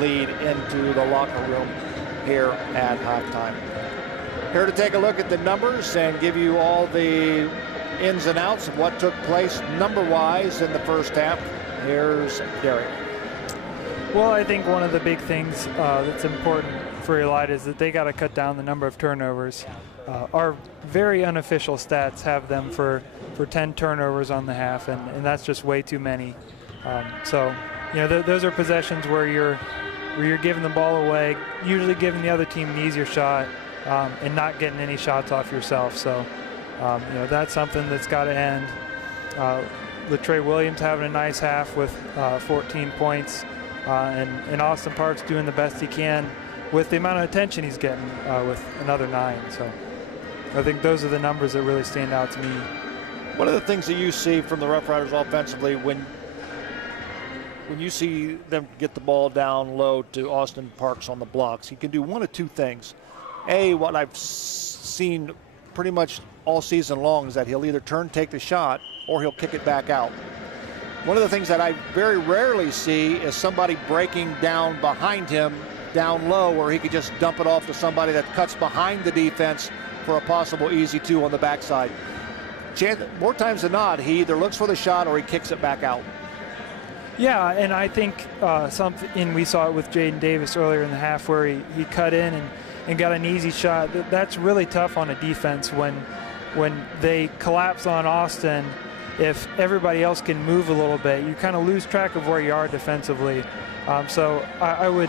lead into the locker room here at halftime. Here to take a look at the numbers and give you all the ins and outs of what took place number-wise in the first half. Here's Derek. Well, I think one of the big things that's important for Elida is that they got to cut down the number of turnovers. Our very unofficial stats have them for 10 turnovers on the half, and that's just way too many. So, you know, those are possessions where you're where you're giving the ball away, usually giving the other team an easier shot, and not getting any shots off yourself. So, that's something that's got to end. Latrey Williams having a nice half with 14 points, and Austin Parks doing the best he can with the amount of attention he's getting with another 9. So I think those are the numbers that really stand out to me. One of the things that you see from the Rough Riders offensively when you see them get the ball down low to Austin Parks on the blocks, he can do one of two things. A, what I've seen pretty much all season long is that he'll either take the shot, or he'll kick it back out. One of the things that I very rarely see is somebody breaking down behind him down low where he could just dump it off to somebody that cuts behind the defense for a possible easy 2 on the backside. More times than not, he either looks for the shot or he kicks it back out. Yeah, and I think something we saw it with Jaden Davis earlier in the half where he cut in and got an easy shot. That's really tough on a defense when they collapse on Austin. If everybody else can move a little bit, you kind of lose track of where you are defensively. So I would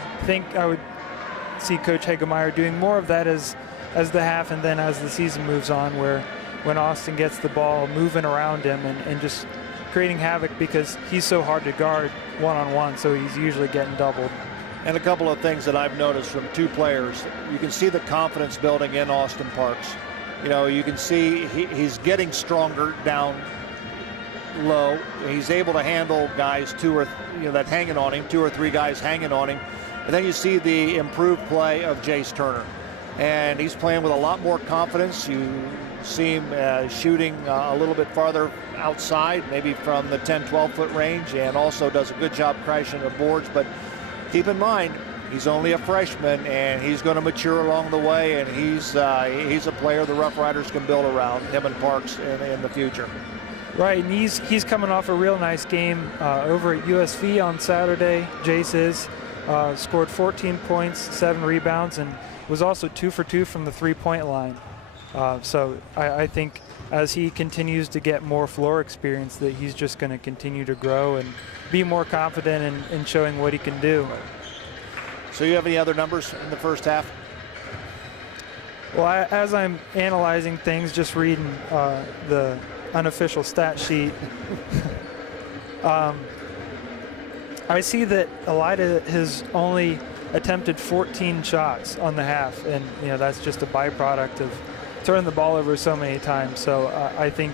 see Coach Hagemeyer doing more of that as the half and then as the season moves on, where when Austin gets the ball, moving around him and just creating havoc because he's so hard to guard one-on-one, so he's usually getting doubled. And a couple of things that I've noticed from 2 players, you can see the confidence building in Austin Parks. You can see he's getting stronger down low. He's able to handle guys that hanging on him, 2 or 3 guys hanging on him. And then you see the improved play of Jace Turner. And he's playing with a lot more confidence. You see him shooting a little bit farther outside, maybe from the 10, 12-foot range, and also does a good job crashing the boards. But keep in mind, he's only a freshman, and he's going to mature along the way, and he's a player the Rough Riders can build around, him and Parks in the future. Right, and he's coming off a real nice game over at USV on Saturday. Jace is scored 14 points, 7 rebounds, and was also 2 for 2 from the 3-point line. So I think as he continues to get more floor experience, that he's just going to continue to grow and be more confident in showing what he can do. So you have any other numbers in the first half? Well, as I'm analyzing things, just reading the unofficial stat sheet, I see that Elida has only attempted 14 shots on the half, and that's just a byproduct of turning the ball over so many times. So I think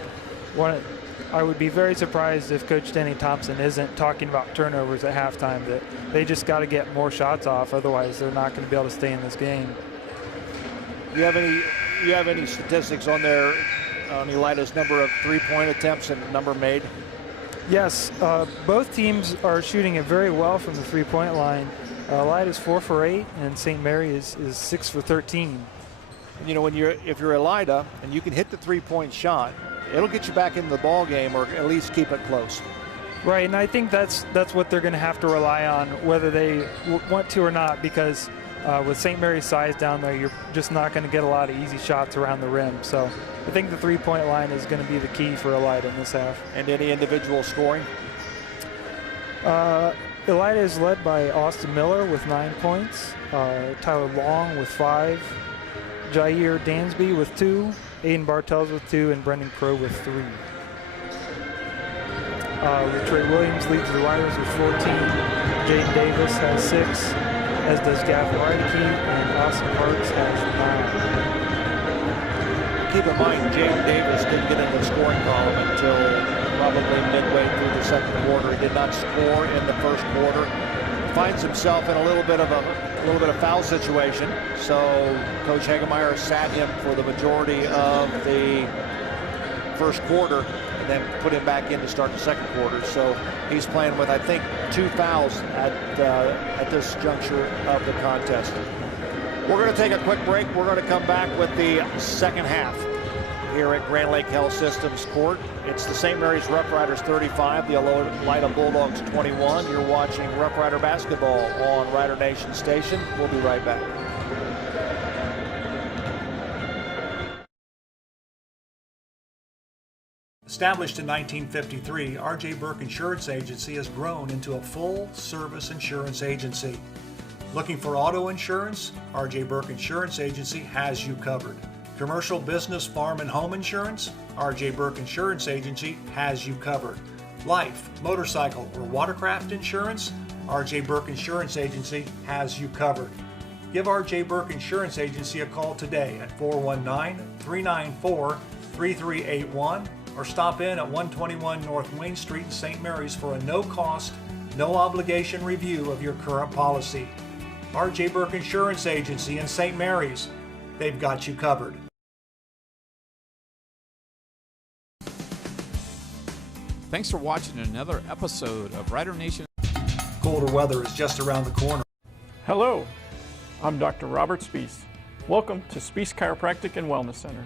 I would be very surprised if Coach Denny Thompson isn't talking about turnovers at halftime, that they just got to get more shots off, otherwise they're not going to be able to stay in this game. You have any statistics on there on Elida's number of 3-point attempts and number made? Yes, both teams are shooting it very well from the 3-point line. Elida's 4 for 8, and St. Mary is 6 for 13. And if you're Elida and you can hit the 3-point shot, it'll get you back into the ball game, or at least keep it close. Right, and I think that's what they're going to have to rely on, whether they want to or not, because with St. Mary's size down there, you're just not going to get a lot of easy shots around the rim. So I think the 3-point line is going to be the key for Elida in this half. And any individual scoring? Elida is led by Austin Miller with 9 points, Tyler Long with 5, Jair Dansby with 2, Aiden Bartels with 2, and Brendan Crow with 3. Latrey Williams leads the Riders with 14. Jaden Davis has 6, as does Gavin Reideke, and Austin Parks has 9. Keep in mind, Jaden Davis didn't get into the scoring column until probably midway through the second quarter. He did not score in the first quarter. Finds himself in a little bit of foul situation. So Coach Hagemeyer sat him for the majority of the first quarter, and then put him back in to start the second quarter. So he's playing with, I think, 2 fouls at this juncture of the contest. We're going to take a quick break. We're going to come back with the second half here at Grand Lake Health Systems Court. It's the St. Mary's Rough Riders 35, the Elida Bulldogs 21. You're watching Rough Rider basketball on Rider Nation Station. We'll be right back. Established in 1953, R.J. Burke Insurance Agency has grown into a full-service insurance agency. Looking for auto insurance? RJ Burke Insurance Agency has you covered. Commercial, business, farm, and home insurance? RJ Burke Insurance Agency has you covered. Life, motorcycle, or watercraft insurance? RJ Burke Insurance Agency has you covered. Give RJ Burke Insurance Agency a call today at 419-394-3381 or stop in at 121 North Wayne Street in St. Mary's for a no-cost, no-obligation review of your current policy. RJ Burke Insurance Agency in St. Mary's. They've got you covered. Thanks for watching another episode of Rider Nation. Colder weather is just around the corner. Hello, I'm Dr. Robert Spees. Welcome to Spees Chiropractic and Wellness Center.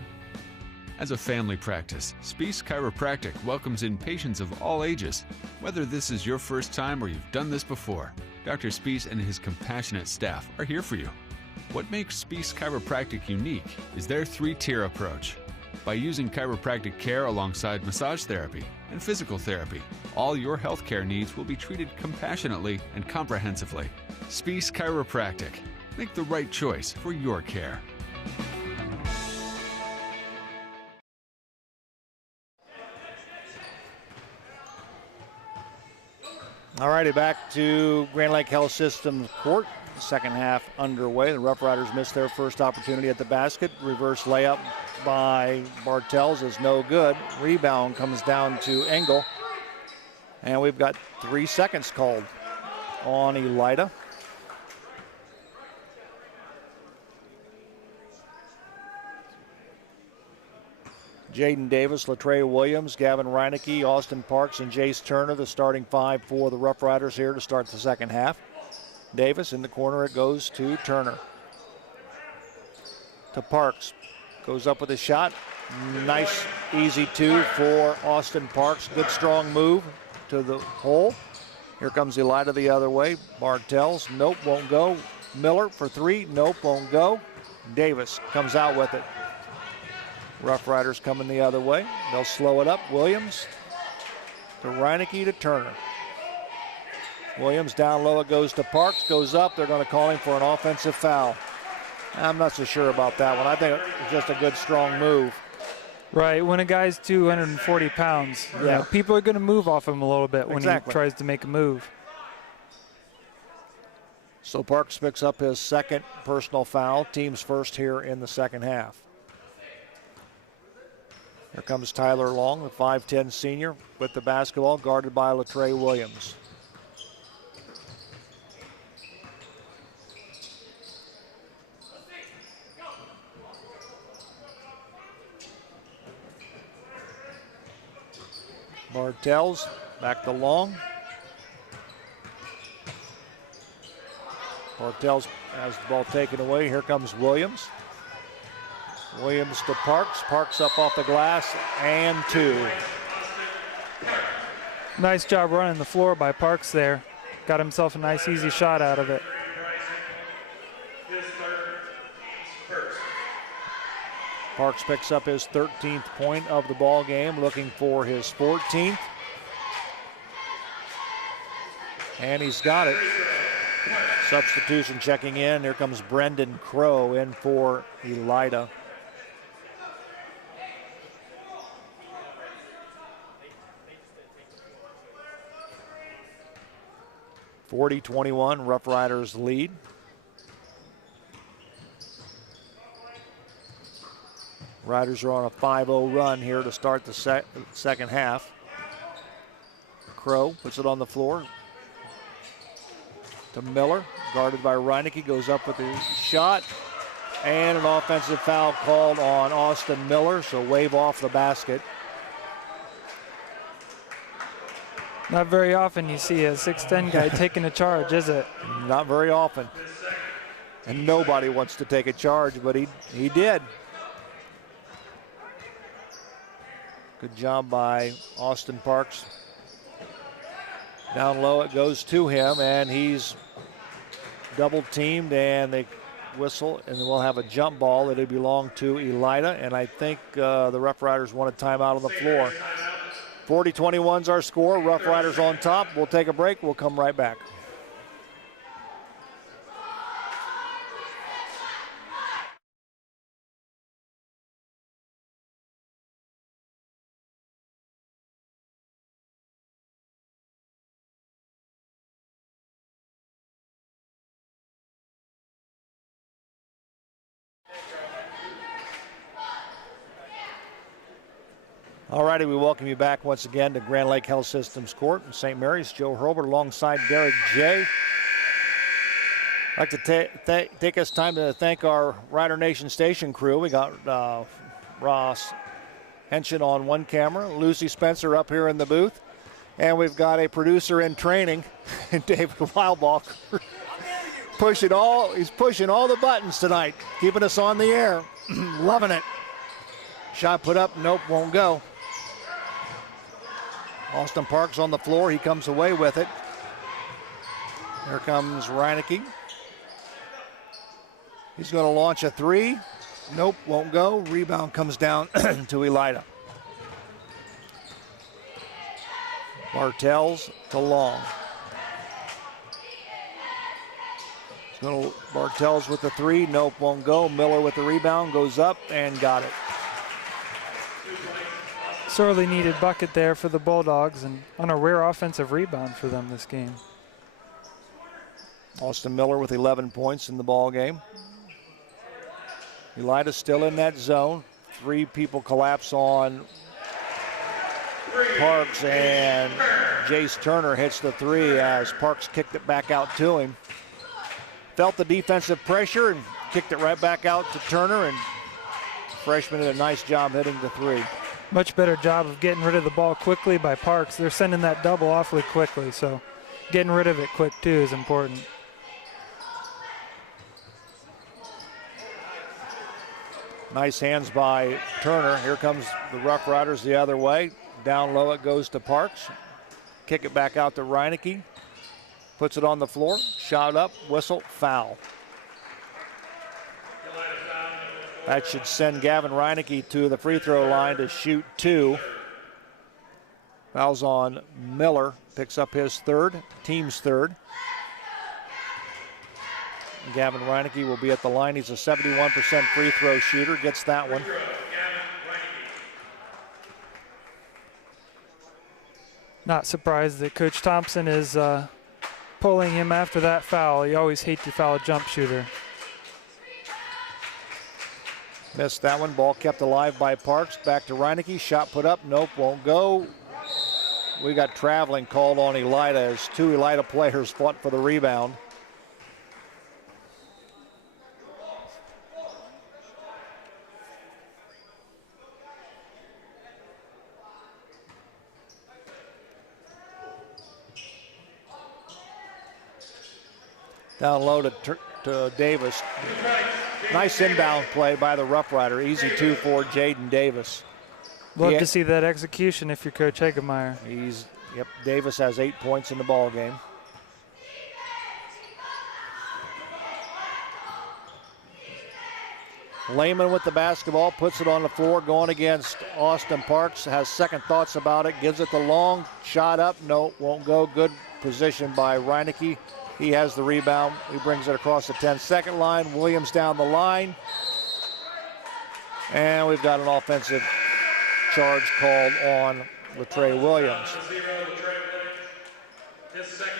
As a family practice, Spees Chiropractic welcomes in patients of all ages. Whether this is your first time or you've done this before, Dr. Spees and his compassionate staff are here for you. What makes Spees Chiropractic unique is their three-tier approach. By using chiropractic care alongside massage therapy and physical therapy, all your healthcare needs will be treated compassionately and comprehensively. Spees Chiropractic. Make the right choice for your care. All righty, back to Grand Lake Health Systems Court. Second half underway. The Rough Riders missed their first opportunity at the basket. Reverse layup by Bartels is no good. Rebound comes down to Engel. And we've got 3 seconds called on Elida. Jaden Davis, Latrell Williams, Gavin Reinecke, Austin Parks, and Jace Turner, the starting five for the Rough Riders here to start the second half. Davis in the corner, it goes to Turner. To Parks, goes up with a shot. Nice, easy two for Austin Parks. Good strong move to the hole. Here comes Elida the other way. Bartels, nope, won't go. Miller for three, nope, won't go. Davis comes out with it. Rough Riders coming the other way. They'll slow it up. Williams to Reinecke to Turner. Williams down low, it goes to Parks, goes up. They're going to call him for an offensive foul. I'm not so sure about that one. I think it's just a good, strong move. Right, when a guy's 240 pounds, you know, people are going to move off him a little bit when he tries to make a move. So Parks picks up his second personal foul, team's first here in the second half. Here comes Tyler Long, the 5'10 senior, with the basketball, guarded by Latrell Williams. Bartels back to Long. Bartels has the ball taken away. Here comes Williams. Williams to Parks. Parks up off the glass and two. Nice job running the floor by Parks there. Got himself a nice easy shot out of it. Parks picks up his 13th point of the ball game, looking for his 14th. And he's got it. Substitution checking in. Here comes Brendan Crow in for Elida. (40-21) Rough Riders lead. Riders are on a 5-0 run here to start the second half. Crow puts it on the floor to Miller, guarded by Reinecke, goes up with the shot, and an offensive foul called on Austin Miller, so wave off the basket. Not very often you see a 6'10 guy taking a charge, is it? Not very often. And nobody wants to take a charge, but he did. Good job by Austin Parks. Down low it goes to him, and he's double teamed, and they whistle, and we'll have a jump ball. It'll belong to Elida, and I think the Rough Riders want a timeout on the floor. 40-21's our score. Rough Riders on top. We'll take a break. We'll come right back. All righty, we welcome you back once again to Grand Lake Health Systems Court in St. Mary's. Joe Hurlbert alongside Derek J. I'd like to take this time to thank our Rider Nation station crew. We got Ross Henshin on one camera, Lucy Spencer up here in the booth, and we've got a producer in training, David Weilbach, he's pushing all the buttons tonight, keeping us on the air. Loving it. Shot put up, nope, won't go. Austin Parks on the floor, he comes away with it. Here comes Reinecke. He's going to launch a three. Nope, won't go. Rebound comes down to Elida. Bartels to Long. Bartels with the three. Nope, won't go. Miller with the rebound, goes up and got it. Sorely needed bucket there for the Bulldogs, and on a rare offensive rebound for them this game. Austin Miller with 11 points in the ball game. Elida still in that zone. Three people collapse on Parks, and Jace Turner hits the three as Parks kicked it back out to him. Felt the defensive pressure and kicked it right back out to Turner, and freshman did a nice job hitting the three. Much better job of getting rid of the ball quickly by Parks. They're sending that double awfully quickly, so getting rid of it quick too is important. Nice hands by Turner. Here comes the Rough Riders the other way. Down low it goes to Parks. Kick it back out to Reinecke. Puts it on the floor. Shot up, whistle, foul. That should send Gavin Reinecke to the free throw line to shoot two. Fouls on Miller. Picks up his third, team's third. Gavin Reinecke will be at the line. He's a 71% free throw shooter. Gets that one. Not surprised that Coach Thompson is pulling him after that foul. You always hate to foul a jump shooter. Missed that one. Ball kept alive by Parks. Back to Reinecke. Shot put up. Nope, won't go. We got traveling called on Elida as two Elida players fought for the rebound. Down low to Davis. Nice inbound play by the Rough Rider. Easy two for Jaden Davis. Love to see that execution if you're Coach Hegemeyer. Davis has 8 points in the ball game. Lehman with the basketball, puts it on the floor, going against Austin Parks, has second thoughts about it, gives it the long, shot up, no, won't go. Good position by Reinecke. He has the rebound. He brings it across the 10-second line. Williams down the line. And we've got an offensive charge called on Latrey Williams. His second,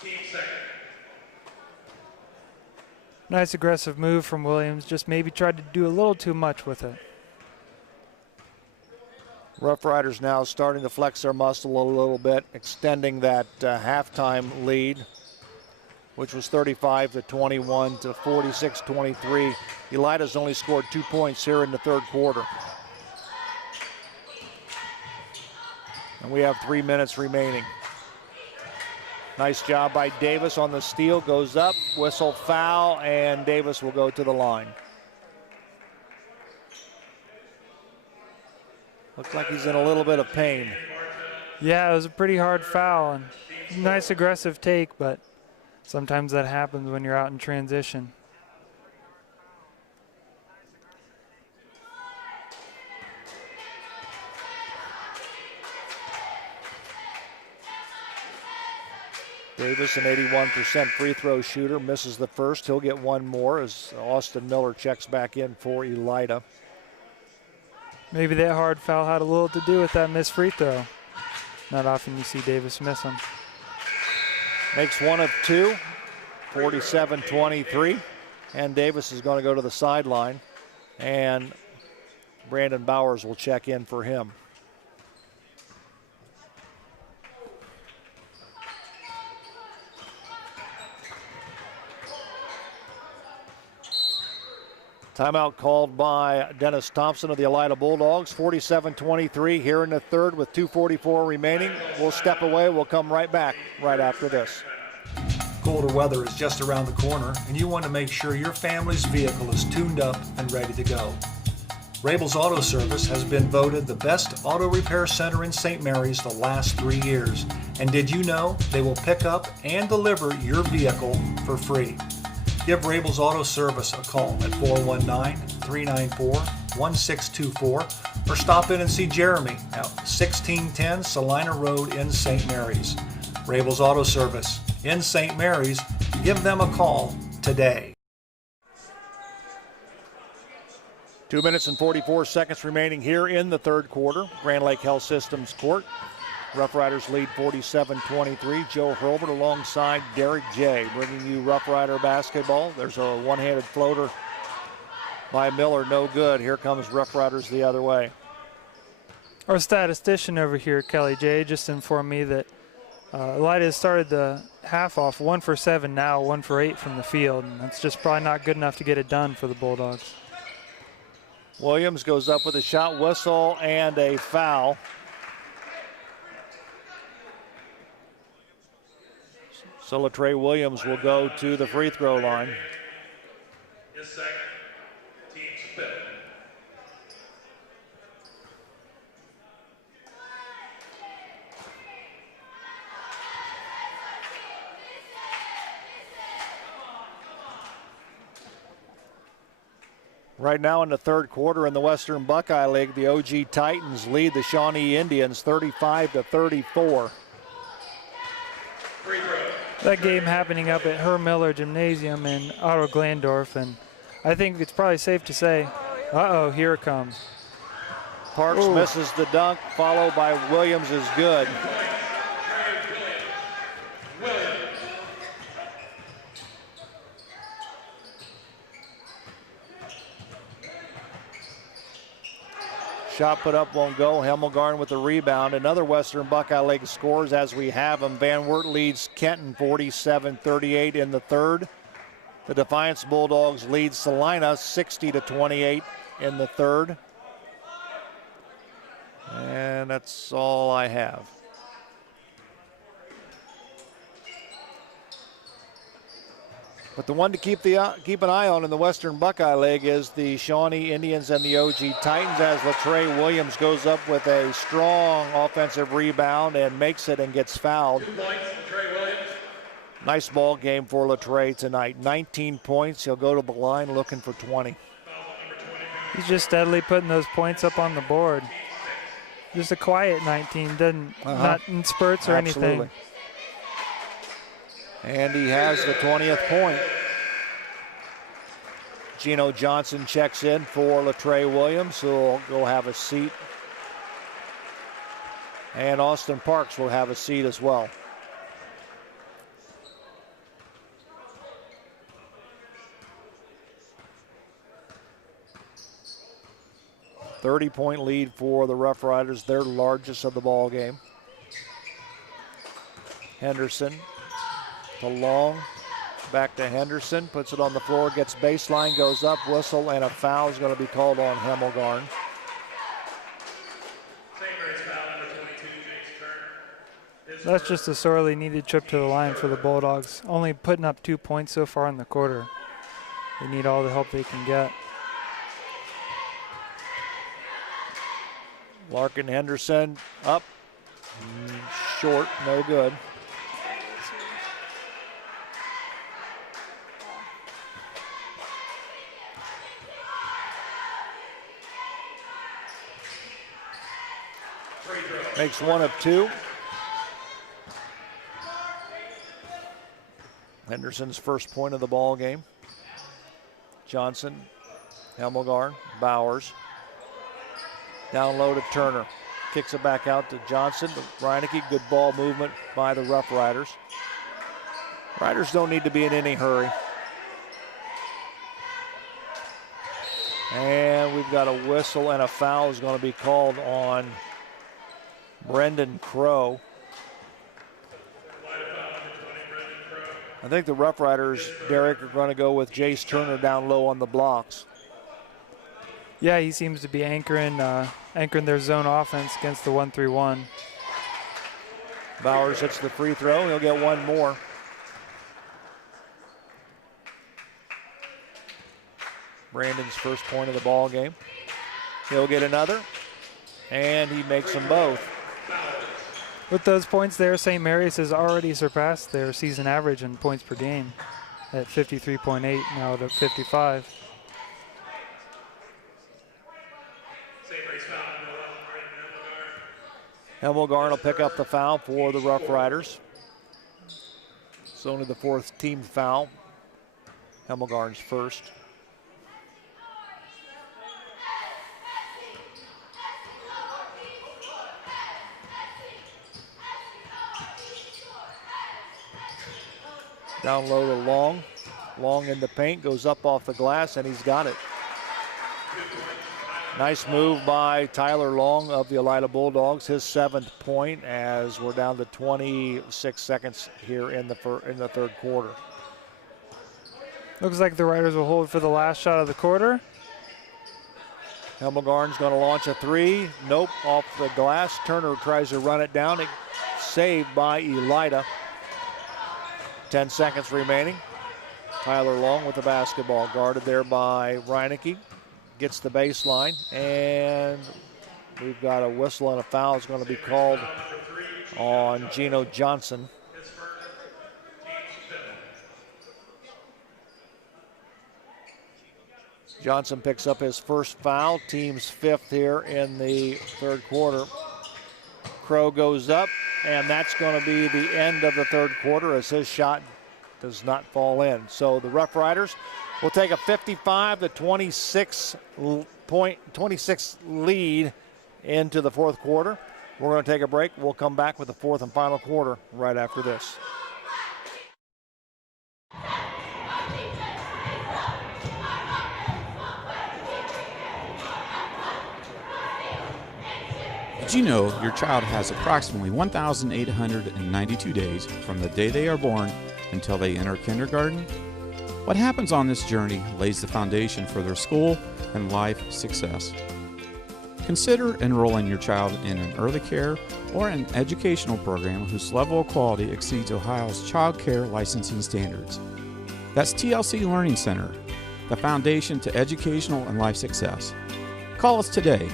team second. Nice aggressive move from Williams. Just maybe tried to do a little too much with it. Rough Riders now starting to flex their muscle a little bit, extending that halftime lead, which was 35-21 to 46-23. Elida's only scored 2 points here in the third quarter. And we have 3 minutes remaining. Nice job by Davis on the steal, goes up, whistle, foul, and Davis will go to the line. Looks like he's in a little bit of pain. Yeah, it was a pretty hard foul, and nice aggressive take, but sometimes that happens when you're out in transition. Davis, an 81% free throw shooter, misses the first. He'll get one more as Austin Miller checks back in for Elida. Maybe that hard foul had a little to do with that missed free throw. Not often you see Davis miss them. Makes one of two, 47-23. And Davis is going to go to the sideline. And Brandon Bowers will check in for him. Timeout called by Dennis Thompson of the Elida Bulldogs. 47-23 here in the third with 2:44 remaining. We'll step away. We'll come right back right after this. Colder weather is just around the corner, and you want to make sure your family's vehicle is tuned up and ready to go. Rabel's Auto Service has been voted the best auto repair center in St. Mary's the last 3 years. And did you know they will pick up and deliver your vehicle for free? Give Rabel's Auto Service a call at 419-394-1624 or stop in and see Jeremy at 1610 Salina Road in St. Mary's. Rabel's Auto Service in St. Mary's. Give them a call today. 2 minutes and 44 seconds remaining here in the third quarter. Grand Lake Health Systems court. Rough Riders lead 47-23. Joe Hurlbert alongside Derek J. bringing you Rough Rider basketball. There's a one-handed floater by Miller, no good. Here comes Rough Riders the other way. Our statistician over here, Kelly J., just informed me that Elida has started the half off 1 for 7 now, 1 for 8 from the field, and that's just probably not good enough to get it done for the Bulldogs. Williams goes up with a shot whistle and a foul. So Latrey Williams will go to the free throw line. His second, team's fifth. Right now in the third quarter in the Western Buckeye League, the OG Titans lead the Shawnee Indians 35-34. That game happening up at Herr Miller Gymnasium in Otto Glandorf, and I think it's probably safe to say, uh-oh, here it comes. Parks misses the dunk, followed by Williams is good. Shot put up won't go. Hemmelgarn with the rebound. Another Western Buckeye League scores as we have them. Van Wert leads Kenton 47-38 in the third. The Defiance Bulldogs lead Salina 60-28 in the third. And that's all I have. But the one to keep an eye on in the Western Buckeye League is the Shawnee Indians and the OG Titans, as Latrey Williams goes up with a strong offensive rebound and makes it and gets fouled. 2 points, Latrey Williams. Nice ball game for Latrey tonight. 19 points. He'll go to the line looking for 20. He's just steadily putting those points up on the board. Just a quiet 19, not in spurts or anything. And he has the 20th point. Gino Johnson checks in for Latrey Williams, who will go have a seat. And Austin Parks will have a seat as well. .30 lead for the Rough Riders, their largest of the ball game. Henderson to Long, back to Henderson, puts it on the floor, gets baseline, goes up, whistle, and a foul is going to be called on Hemmelgarn. That's just a sorely needed trip to the line for the Bulldogs. Only putting up 2 points so far in the quarter. They need all the help they can get. Larkin Henderson up, short, no good. Makes 1 of 2. Henderson's first point of the ball game. Johnson, Hemmelgarn, Bowers. Down low to Turner. Kicks it back out to Johnson, to Reineke. Good ball movement by the Rough Riders. Riders don't need to be in any hurry. And we've got a whistle and a foul is going to be called on Brendan Crow. I think the Rough Riders, Derek, are going to go with Jace Turner down low on the blocks. Yeah, he seems to be anchoring their zone offense against the 1-3-1. Bowers hits the free throw. He'll get one more. Brandon's first point of the ball game. He'll get another, and he makes them both. With those points there, St. Mary's has already surpassed their season average in points per game at 53.8, now to 55. Hemmelgarn will pick up the foul for the Rough Riders. It's only the fourth team foul. Hemmelgarn's first. Down low to Long. Long in the paint, goes up off the glass, and he's got it. Nice move by Tyler Long of the Elida Bulldogs, his 7th point, as we're down to 26 seconds here in the third quarter. Looks like the Riders will hold for the last shot of the quarter. Hemmelgarn's going to launch a three. Nope, off the glass. Turner tries to run it down. Saved by Elida. 10 seconds remaining. Tyler Long with the basketball, guarded there by Reinecke. Gets the baseline, and we've got a whistle and a foul is going to be called on Gino Johnson. Johnson picks up his first foul, team's 5th here in the third quarter. Crow goes up, and that's going to be the end of the third quarter as his shot does not fall in. So the Rough Riders will take a 55-26 lead into the fourth quarter. We're going to take a break. We'll come back with the fourth and final quarter right after this. Did you know your child has approximately 1,892 days from the day they are born until they enter kindergarten? What happens on this journey lays the foundation for their school and life success. Consider enrolling your child in an early care or an educational program whose level of quality exceeds Ohio's child care licensing standards. That's TLC Learning Center, the foundation to educational and life success. Call us today.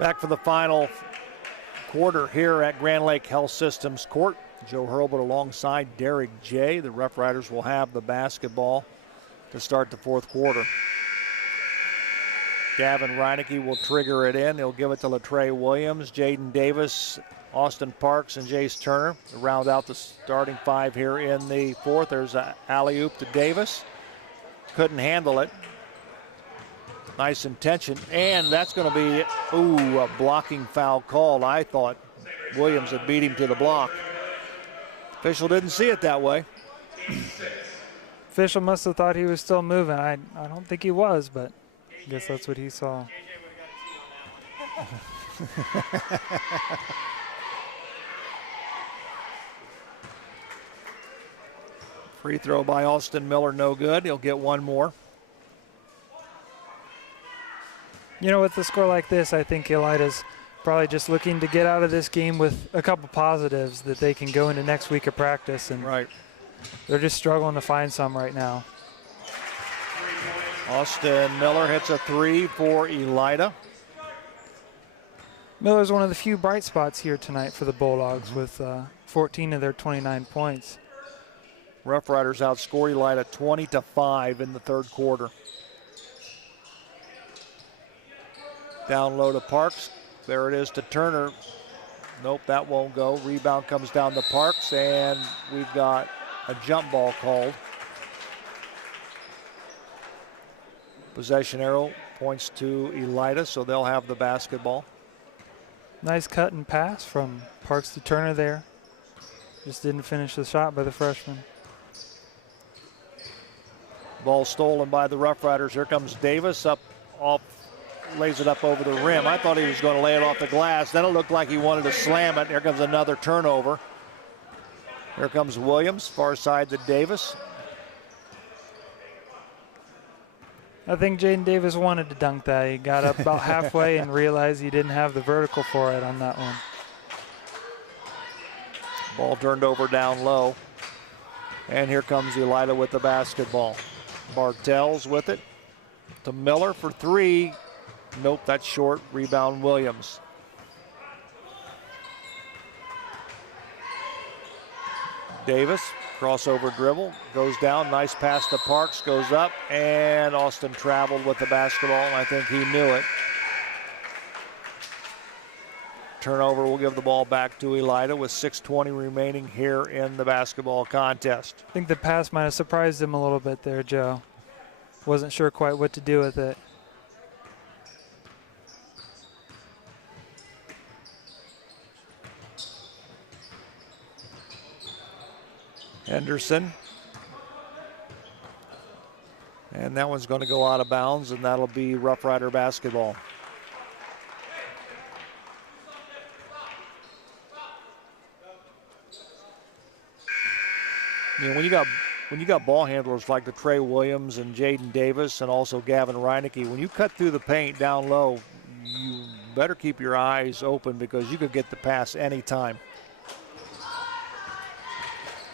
Back for the final quarter here at Grand Lake Health Systems Court. Joe Hurlbut alongside Derek J. The Rough Riders will have the basketball to start the fourth quarter. Gavin Reinecke will trigger it in. He'll give it to Latrey Williams, Jaden Davis, Austin Parks, and Jace Turner to round out the starting 5 here in the fourth. There's an alley-oop to Davis. Couldn't handle it. Nice intention, and that's going to be, a blocking foul called. I thought Williams had beat him to the block. Official didn't see it that way. Official must have thought he was still moving. I don't think he was, but I guess that's what he saw. Free throw by Austin Miller, no good. He'll get one more. You know, with a score like this, I think Elida's probably just looking to get out of this game with a couple positives that they can go into next week of practice. And right. They're just struggling to find some right now. Austin Miller hits a three for Elida. Miller's one of the few bright spots here tonight for the Bulldogs with 14 of their 29 points. Rough Riders outscored Elida 20-5 in the third quarter. Down low to Parks. There it is to Turner. Nope, that won't go. Rebound comes down to Parks, and we've got a jump ball called. Possession arrow points to Elida, so they'll have the basketball. Nice cut and pass from Parks to Turner there. Just didn't finish the shot by the freshman. Ball stolen by the Rough Riders. Here comes Davis up off lays it up over the rim. I thought he was going to lay it off the glass. Then it looked like he wanted to slam it. Here comes another turnover. Here comes Williams, far side to Davis. I think Jaden Davis wanted to dunk that. He got up about halfway and realized he didn't have the vertical for it on that one. Ball turned over down low. And here comes Elida with the basketball. Bartels with it to Miller for three. Nope, that's short. Rebound Williams. Davis, crossover dribble, goes down, nice pass to Parks, goes up, and Austin traveled with the basketball, and I think he knew it. Turnover will give the ball back to Elida with 6:20 remaining here in the basketball contest. I think the pass might have surprised him a little bit there, Joe. Wasn't sure quite what to do with it. Henderson. And that one's going to go out of bounds, and that'll be Rough Rider basketball. You know, when you got ball handlers like the Trey Williams and Jaden Davis and also Gavin Reinecke, when you cut through the paint down low, you better keep your eyes open because you could get the pass anytime.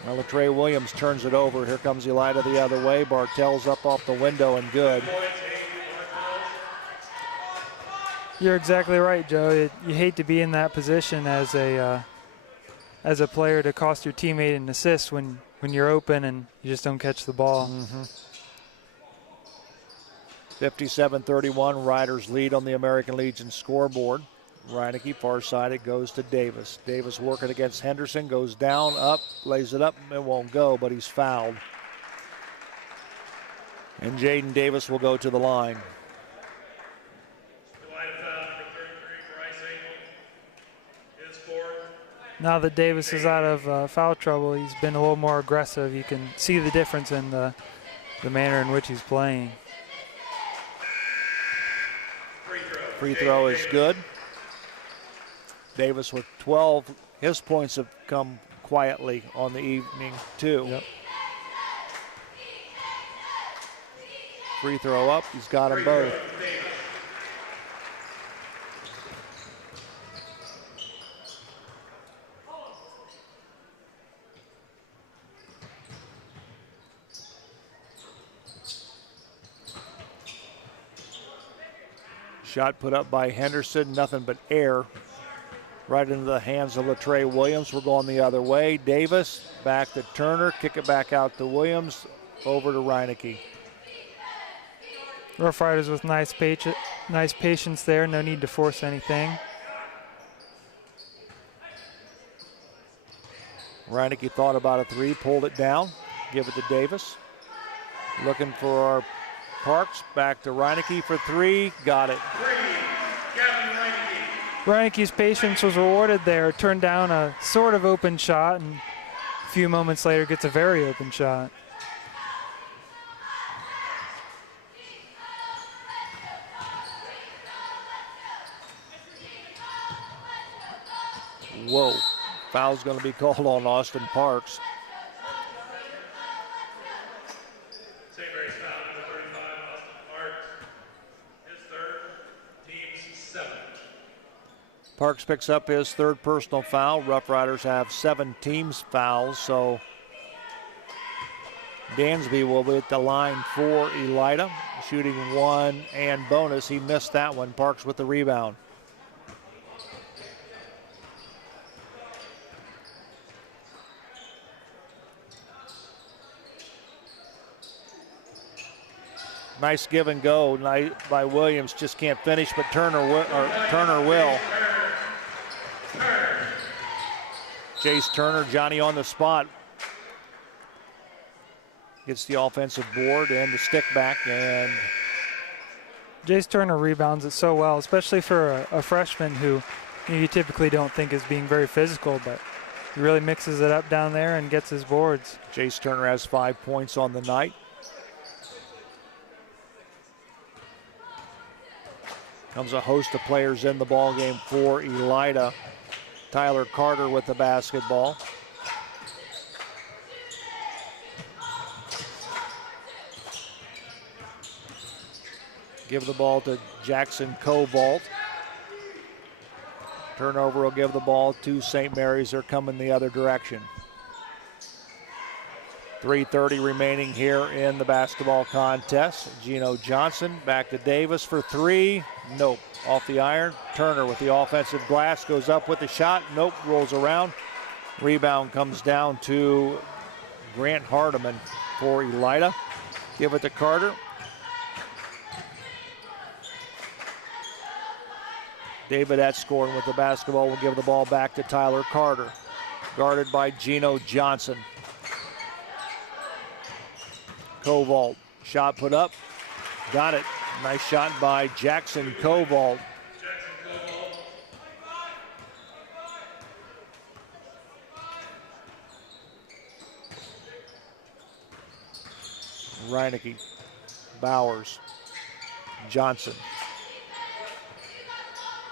Well, Trey Williams turns it over. Here comes Elida the other way. Bartels up off the window and good. You're exactly right, Joe. You hate to be in that position as a player to cost your teammate an assist when you're open and you just don't catch the ball. 57-31, Riders lead on the American Legion scoreboard. Reinecke far side, it goes to Davis. Davis working against Henderson, goes down, up, lays it up, it won't go, but he's fouled. And Jaden Davis will go to the line. Now that Davis is out of foul trouble, he's been a little more aggressive. You can see the difference in the manner in which he's playing. Free throw is good. Davis with 12. His points have come quietly on the evening, too. Yep. Free throw up. He's got them both. Shot put up by Henderson, nothing but air. Right into the hands of Latrey Williams. We're going the other way. Davis back to Turner, kick it back out to Williams, over to Reinecke. Rough Riders with nice patience there, no need to force anything. Reinecke thought about a three, pulled it down, give it to Davis. Looking for Parks, back to Reinecke for three, got it. Reinecke's patience was rewarded there. Turned down a sort of open shot, and a few moments later gets a very open shot. Whoa, foul's going to be called on Austin Parks. Parks picks up his third personal foul. Rough Riders have 7 teams fouls, so Dansby will be at the line for Elida, shooting one and bonus. He missed that one. Parks with the rebound. Nice give and go by Williams. Just can't finish, but Turner will. Jace Turner, Johnny on the spot. Gets the offensive board and the stick back, and Jace Turner rebounds it so well, especially for a freshman who you typically don't think is being very physical, but he really mixes it up down there and gets his boards. Jace Turner has 5 points on the night. Comes a host of players in the ball game for Elida. Tyler Carter with the basketball. Give the ball to Jackson Covalt. Turnover will give the ball to St. Mary's. They're coming the other direction. 3:30 remaining here in the basketball contest. Gino Johnson back to Davis for three. Nope. Off the iron. Turner with the offensive glass. Goes up with the shot. Nope. Rolls around. Rebound comes down to Grant Hardiman for Elida. Give it to Carter. David Etzkorn with the basketball will give the ball back to Tyler Carter. Guarded by Gino Johnson. Covalt, shot put up, got it. Nice shot by Jackson Covalt. Reinecke, Bowers, Johnson.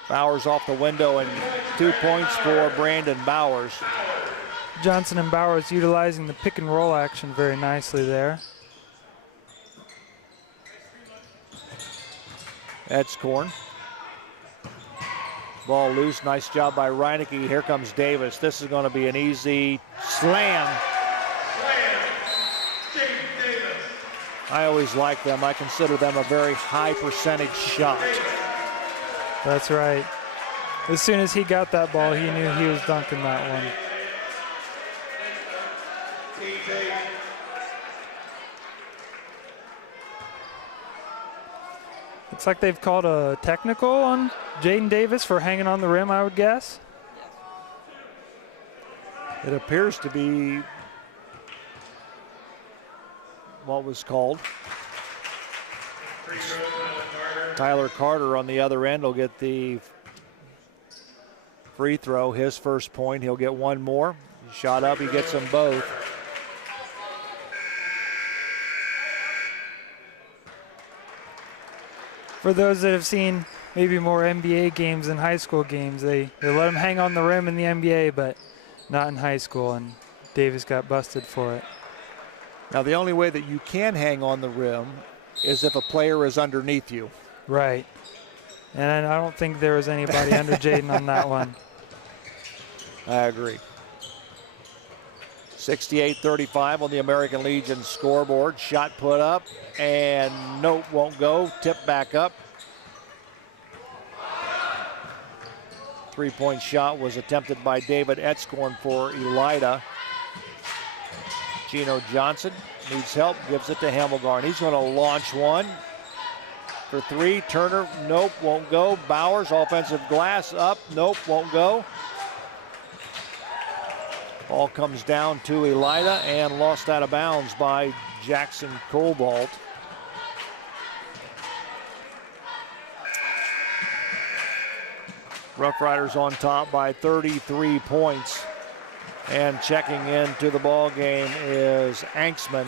Bowers off the window and 2 points for Brandon Bowers. Johnson and Bowers utilizing the pick and roll action very nicely there. Etzkorn. Ball loose, nice job by Reinecke. Here comes Davis. This is going to be an easy slam. I always like them. I consider them a very high percentage shot. That's right. As soon as he got that ball, he knew he was dunking that one. Looks like they've called a technical on Jaden Davis for hanging on the rim, I would guess. It appears to be what was called. Tyler Carter on the other end will get the free throw, his first point. He'll get one more. Shot up, he gets them both. For those that have seen maybe more NBA games than high school games, they let him hang on the rim in the NBA, but not in high school, and Davis got busted for it. Now, the only way that you can hang on the rim is if a player is underneath you. Right. And I don't think there was anybody under Jaden on that one. I agree. 68-35 on the American Legion scoreboard. Shot put up, and nope, won't go. Tip back up. Three-point shot was attempted by David Etzkorn for Elida. Gino Johnson needs help, gives it to Hemmelgarn. He's going to launch one for three. Turner, nope, won't go. Bowers, offensive glass, up, nope, won't go. Ball comes down to Elida and lost out of bounds by Jackson Cobalt. Rough Riders on top by 33 points. And checking into the ball game is Anksman.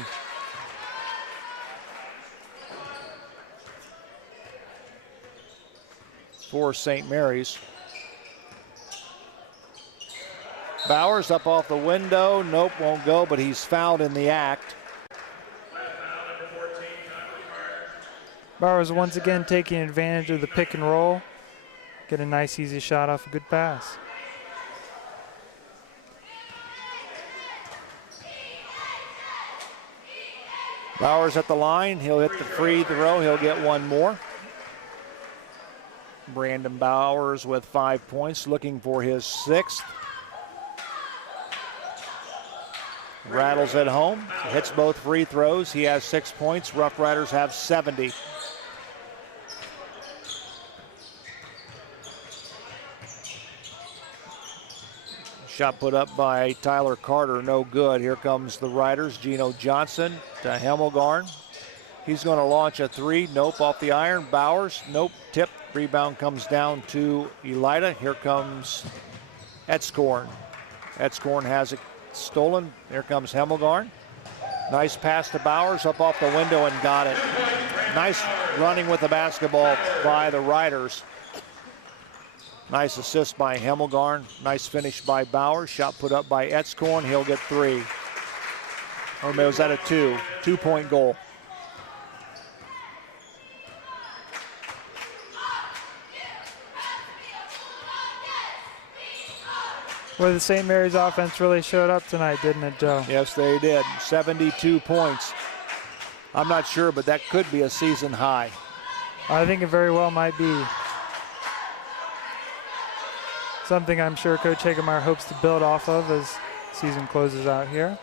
For St. Mary's. Bowers up off the window. Nope, won't go, but he's fouled in the act. Bowers once again taking advantage of the pick and roll. Get a nice easy shot off a good pass. Bowers at the line. He'll hit the free throw. He'll get one more. Brandon Bowers with 5 points, looking for his sixth. Rattles at home, hits both free throws. He has 6 points. Rough Riders have 70. Shot put up by Tyler Carter, no good. Here comes the Riders. Gino Johnson to Hemmelgarn. He's going to launch a three. Nope, off the iron. Bowers, nope, tip. Rebound comes down to Elida. Here comes Etzkorn. Etzkorn has it stolen. Here comes Hemmelgarn. Nice pass to Bowers, up off the window and got it. Nice running with the basketball by the Riders. Nice assist by Hemmelgarn. Nice finish by Bowers. Shot put up by Etzkorn. He'll get 3. Or was that a 2? 2-point goal. Where the St. Mary's offense really showed up tonight, didn't it, Joe? Yes, they did. 72 points. I'm not sure, but that could be a season high. I think it very well might be. Something I'm sure Coach Hagemeyer hopes to build off of as the season closes out here.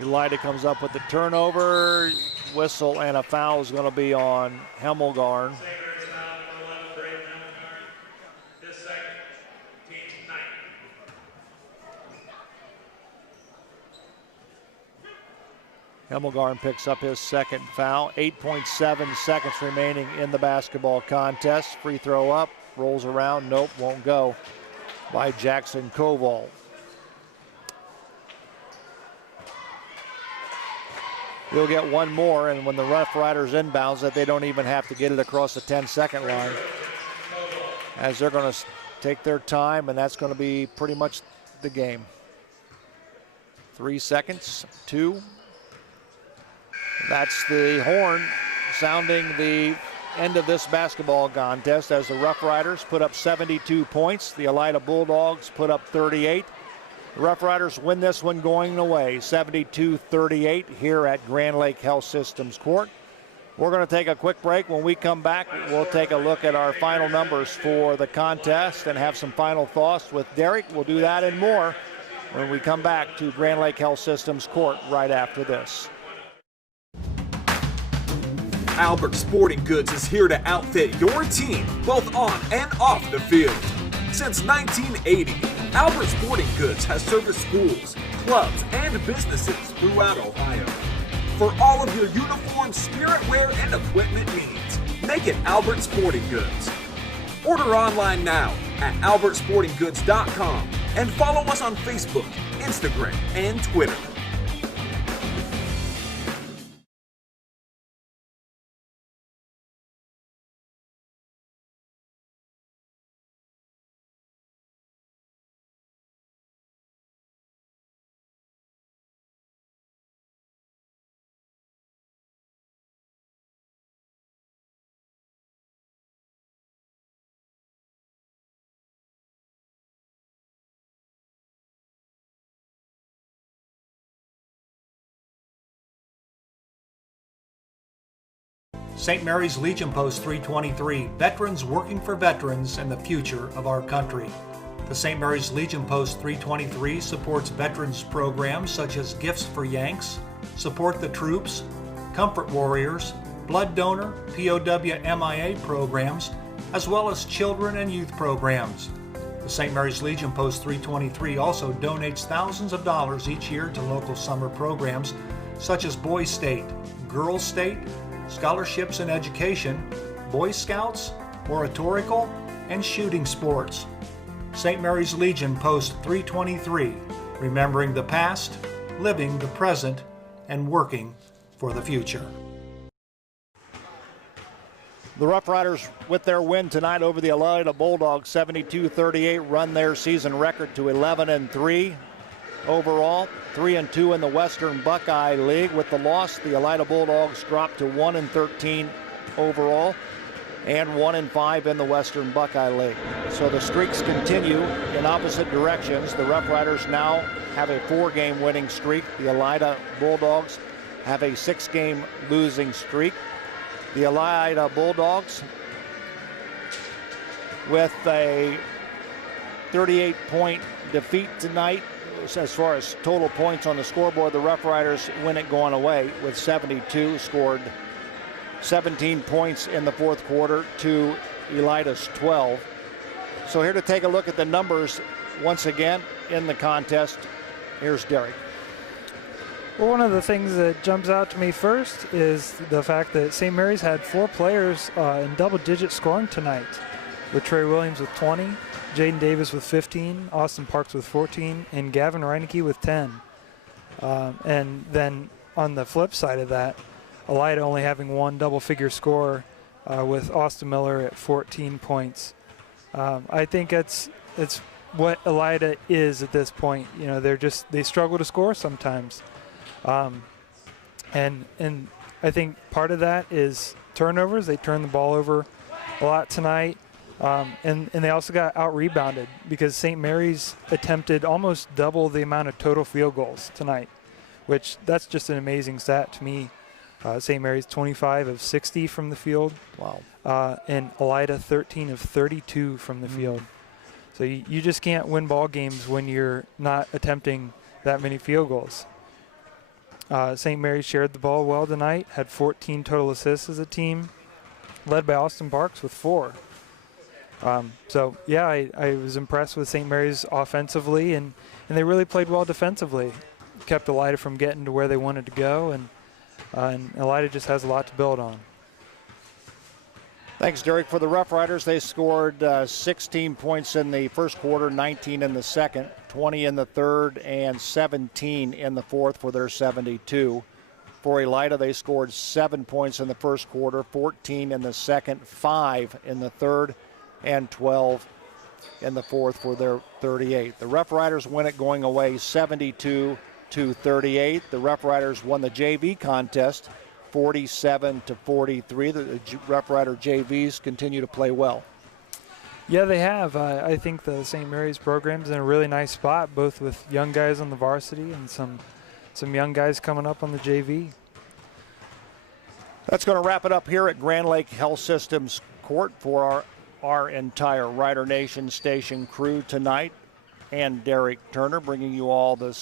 Elida comes up with the turnover. Whistle and a foul is going to be on Hemmelgarn. Hemmelgarn picks up his second foul. 8.7 seconds remaining in the basketball contest. Free throw up, rolls around, nope, won't go by Jackson Koval. He'll get one more, and when the Rough Riders inbounds it, they don't even have to get it across the 10-second line, as they're going to take their time, and that's going to be pretty much the game. 3 seconds, 2. That's the horn sounding the end of this basketball contest as the Rough Riders put up 72 points. The Elida Bulldogs put up 38. The Rough Riders win this one going away, 72-38 here at Grand Lake Health Systems Court. We're going to take a quick break. When we come back, we'll take a look at our final numbers for the contest and have some final thoughts with Derek. We'll do that and more when we come back to Grand Lake Health Systems Court right after this. Albert Sporting Goods is here to outfit your team, both on and off the field. Since 1980, Albert Sporting Goods has serviced schools, clubs, and businesses throughout Ohio. For all of your uniform, spirit wear, and equipment needs, make it Albert Sporting Goods. Order online now at albertsportinggoods.com and follow us on Facebook, Instagram, and Twitter. St. Mary's Legion Post 323, veterans working for veterans and the future of our country. The St. Mary's Legion Post 323 supports veterans programs such as Gifts for Yanks, Support the Troops, Comfort Warriors, Blood Donor, POW MIA programs, as well as children and youth programs. The St. Mary's Legion Post 323 also donates thousands of dollars each year to local summer programs such as Boys State, Girls State, Scholarships in Education, Boy Scouts, Oratorical, and Shooting Sports. St. Mary's Legion Post 323, remembering the past, living the present, and working for the future. The Rough Riders, with their win tonight over the Elida Bulldogs, 72-38, run their season record to 11-3 overall, 3-2 in the Western Buckeye League. With the loss, the Elida Bulldogs dropped to 1-13 overall and 1-5 in the Western Buckeye League. So the streaks continue in opposite directions. The Rough Riders now have a 4-game winning streak. The Elida Bulldogs have a 6-game losing streak. The Elida Bulldogs, with a 38-point defeat tonight, as far as total points on the scoreboard, the Rough Riders win it going away with 72, scored 17 points in the fourth quarter to Elida's 12. So here to take a look at the numbers once again in the contest, here's Derek. Well, one of the things that jumps out to me first is the fact that St. Mary's had 4 players in double-digit scoring tonight, with Trey Williams with 20, Jaden Davis with 15, Austin Parks with 14, and Gavin Reineke with 10. And then on the flip side of that, Elida only having one double-figure score with Austin Miller at 14 points. I think it's what Elida is at this point. You know, they struggle to score sometimes, and I think part of that is turnovers. They turn the ball over a lot tonight, and they also got out-rebounded because St. Mary's attempted almost double the amount of total field goals tonight, which that's just an amazing stat to me. St. Mary's 25 of 60 from the field. Wow. And Elida 13 of 32 from the field. So you just can't win ball games when you're not attempting that many field goals. St. Mary's shared the ball well tonight, had 14 total assists as a team, led by Austin Parks with 4. So, yeah, I was impressed with St. Mary's offensively, and they really played well defensively. Kept Elida from getting to where they wanted to go, and Elida just has a lot to build on. Thanks, Derek. For the Rough Riders, they scored 16 points in the first quarter, 19 in the second, 20 in the third, and 17 in the fourth for their 72. For Elida, they scored 7 points in the first quarter, 14 in the second, 5 in the third, and 12 in the fourth for their 38. The Rough Riders win it going away 72-38. The Rough Riders won the JV contest 47-43. The Rough Rider JVs continue to play well. Yeah, they have. I think the St. Mary's program's in a really nice spot, both with young guys on the varsity and some young guys coming up on the JV. That's going to wrap it up here at Grand Lake Health Systems Court for our entire Rider Nation station crew tonight, and Derek Turner bringing you all the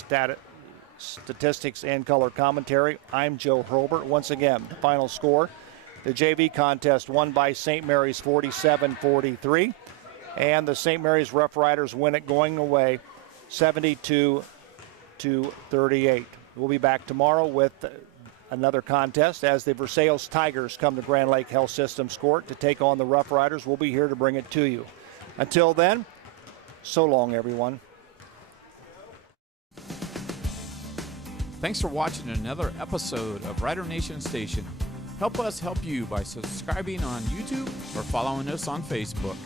statistics and color commentary. I'm Joe Hurlbert. Once again, the final score, the JV contest won by St. Mary's 47-43, and the St. Mary's Rough Riders win it going away 72-38. We'll be back tomorrow with another contest as the Versailles Tigers come to Grand Lake Health Systems Court to take on the Rough Riders. We'll be here to bring it to you. Until then, so long, everyone. Thanks for watching another episode of Rider Nation Station. Help us help you by subscribing on YouTube or following us on Facebook.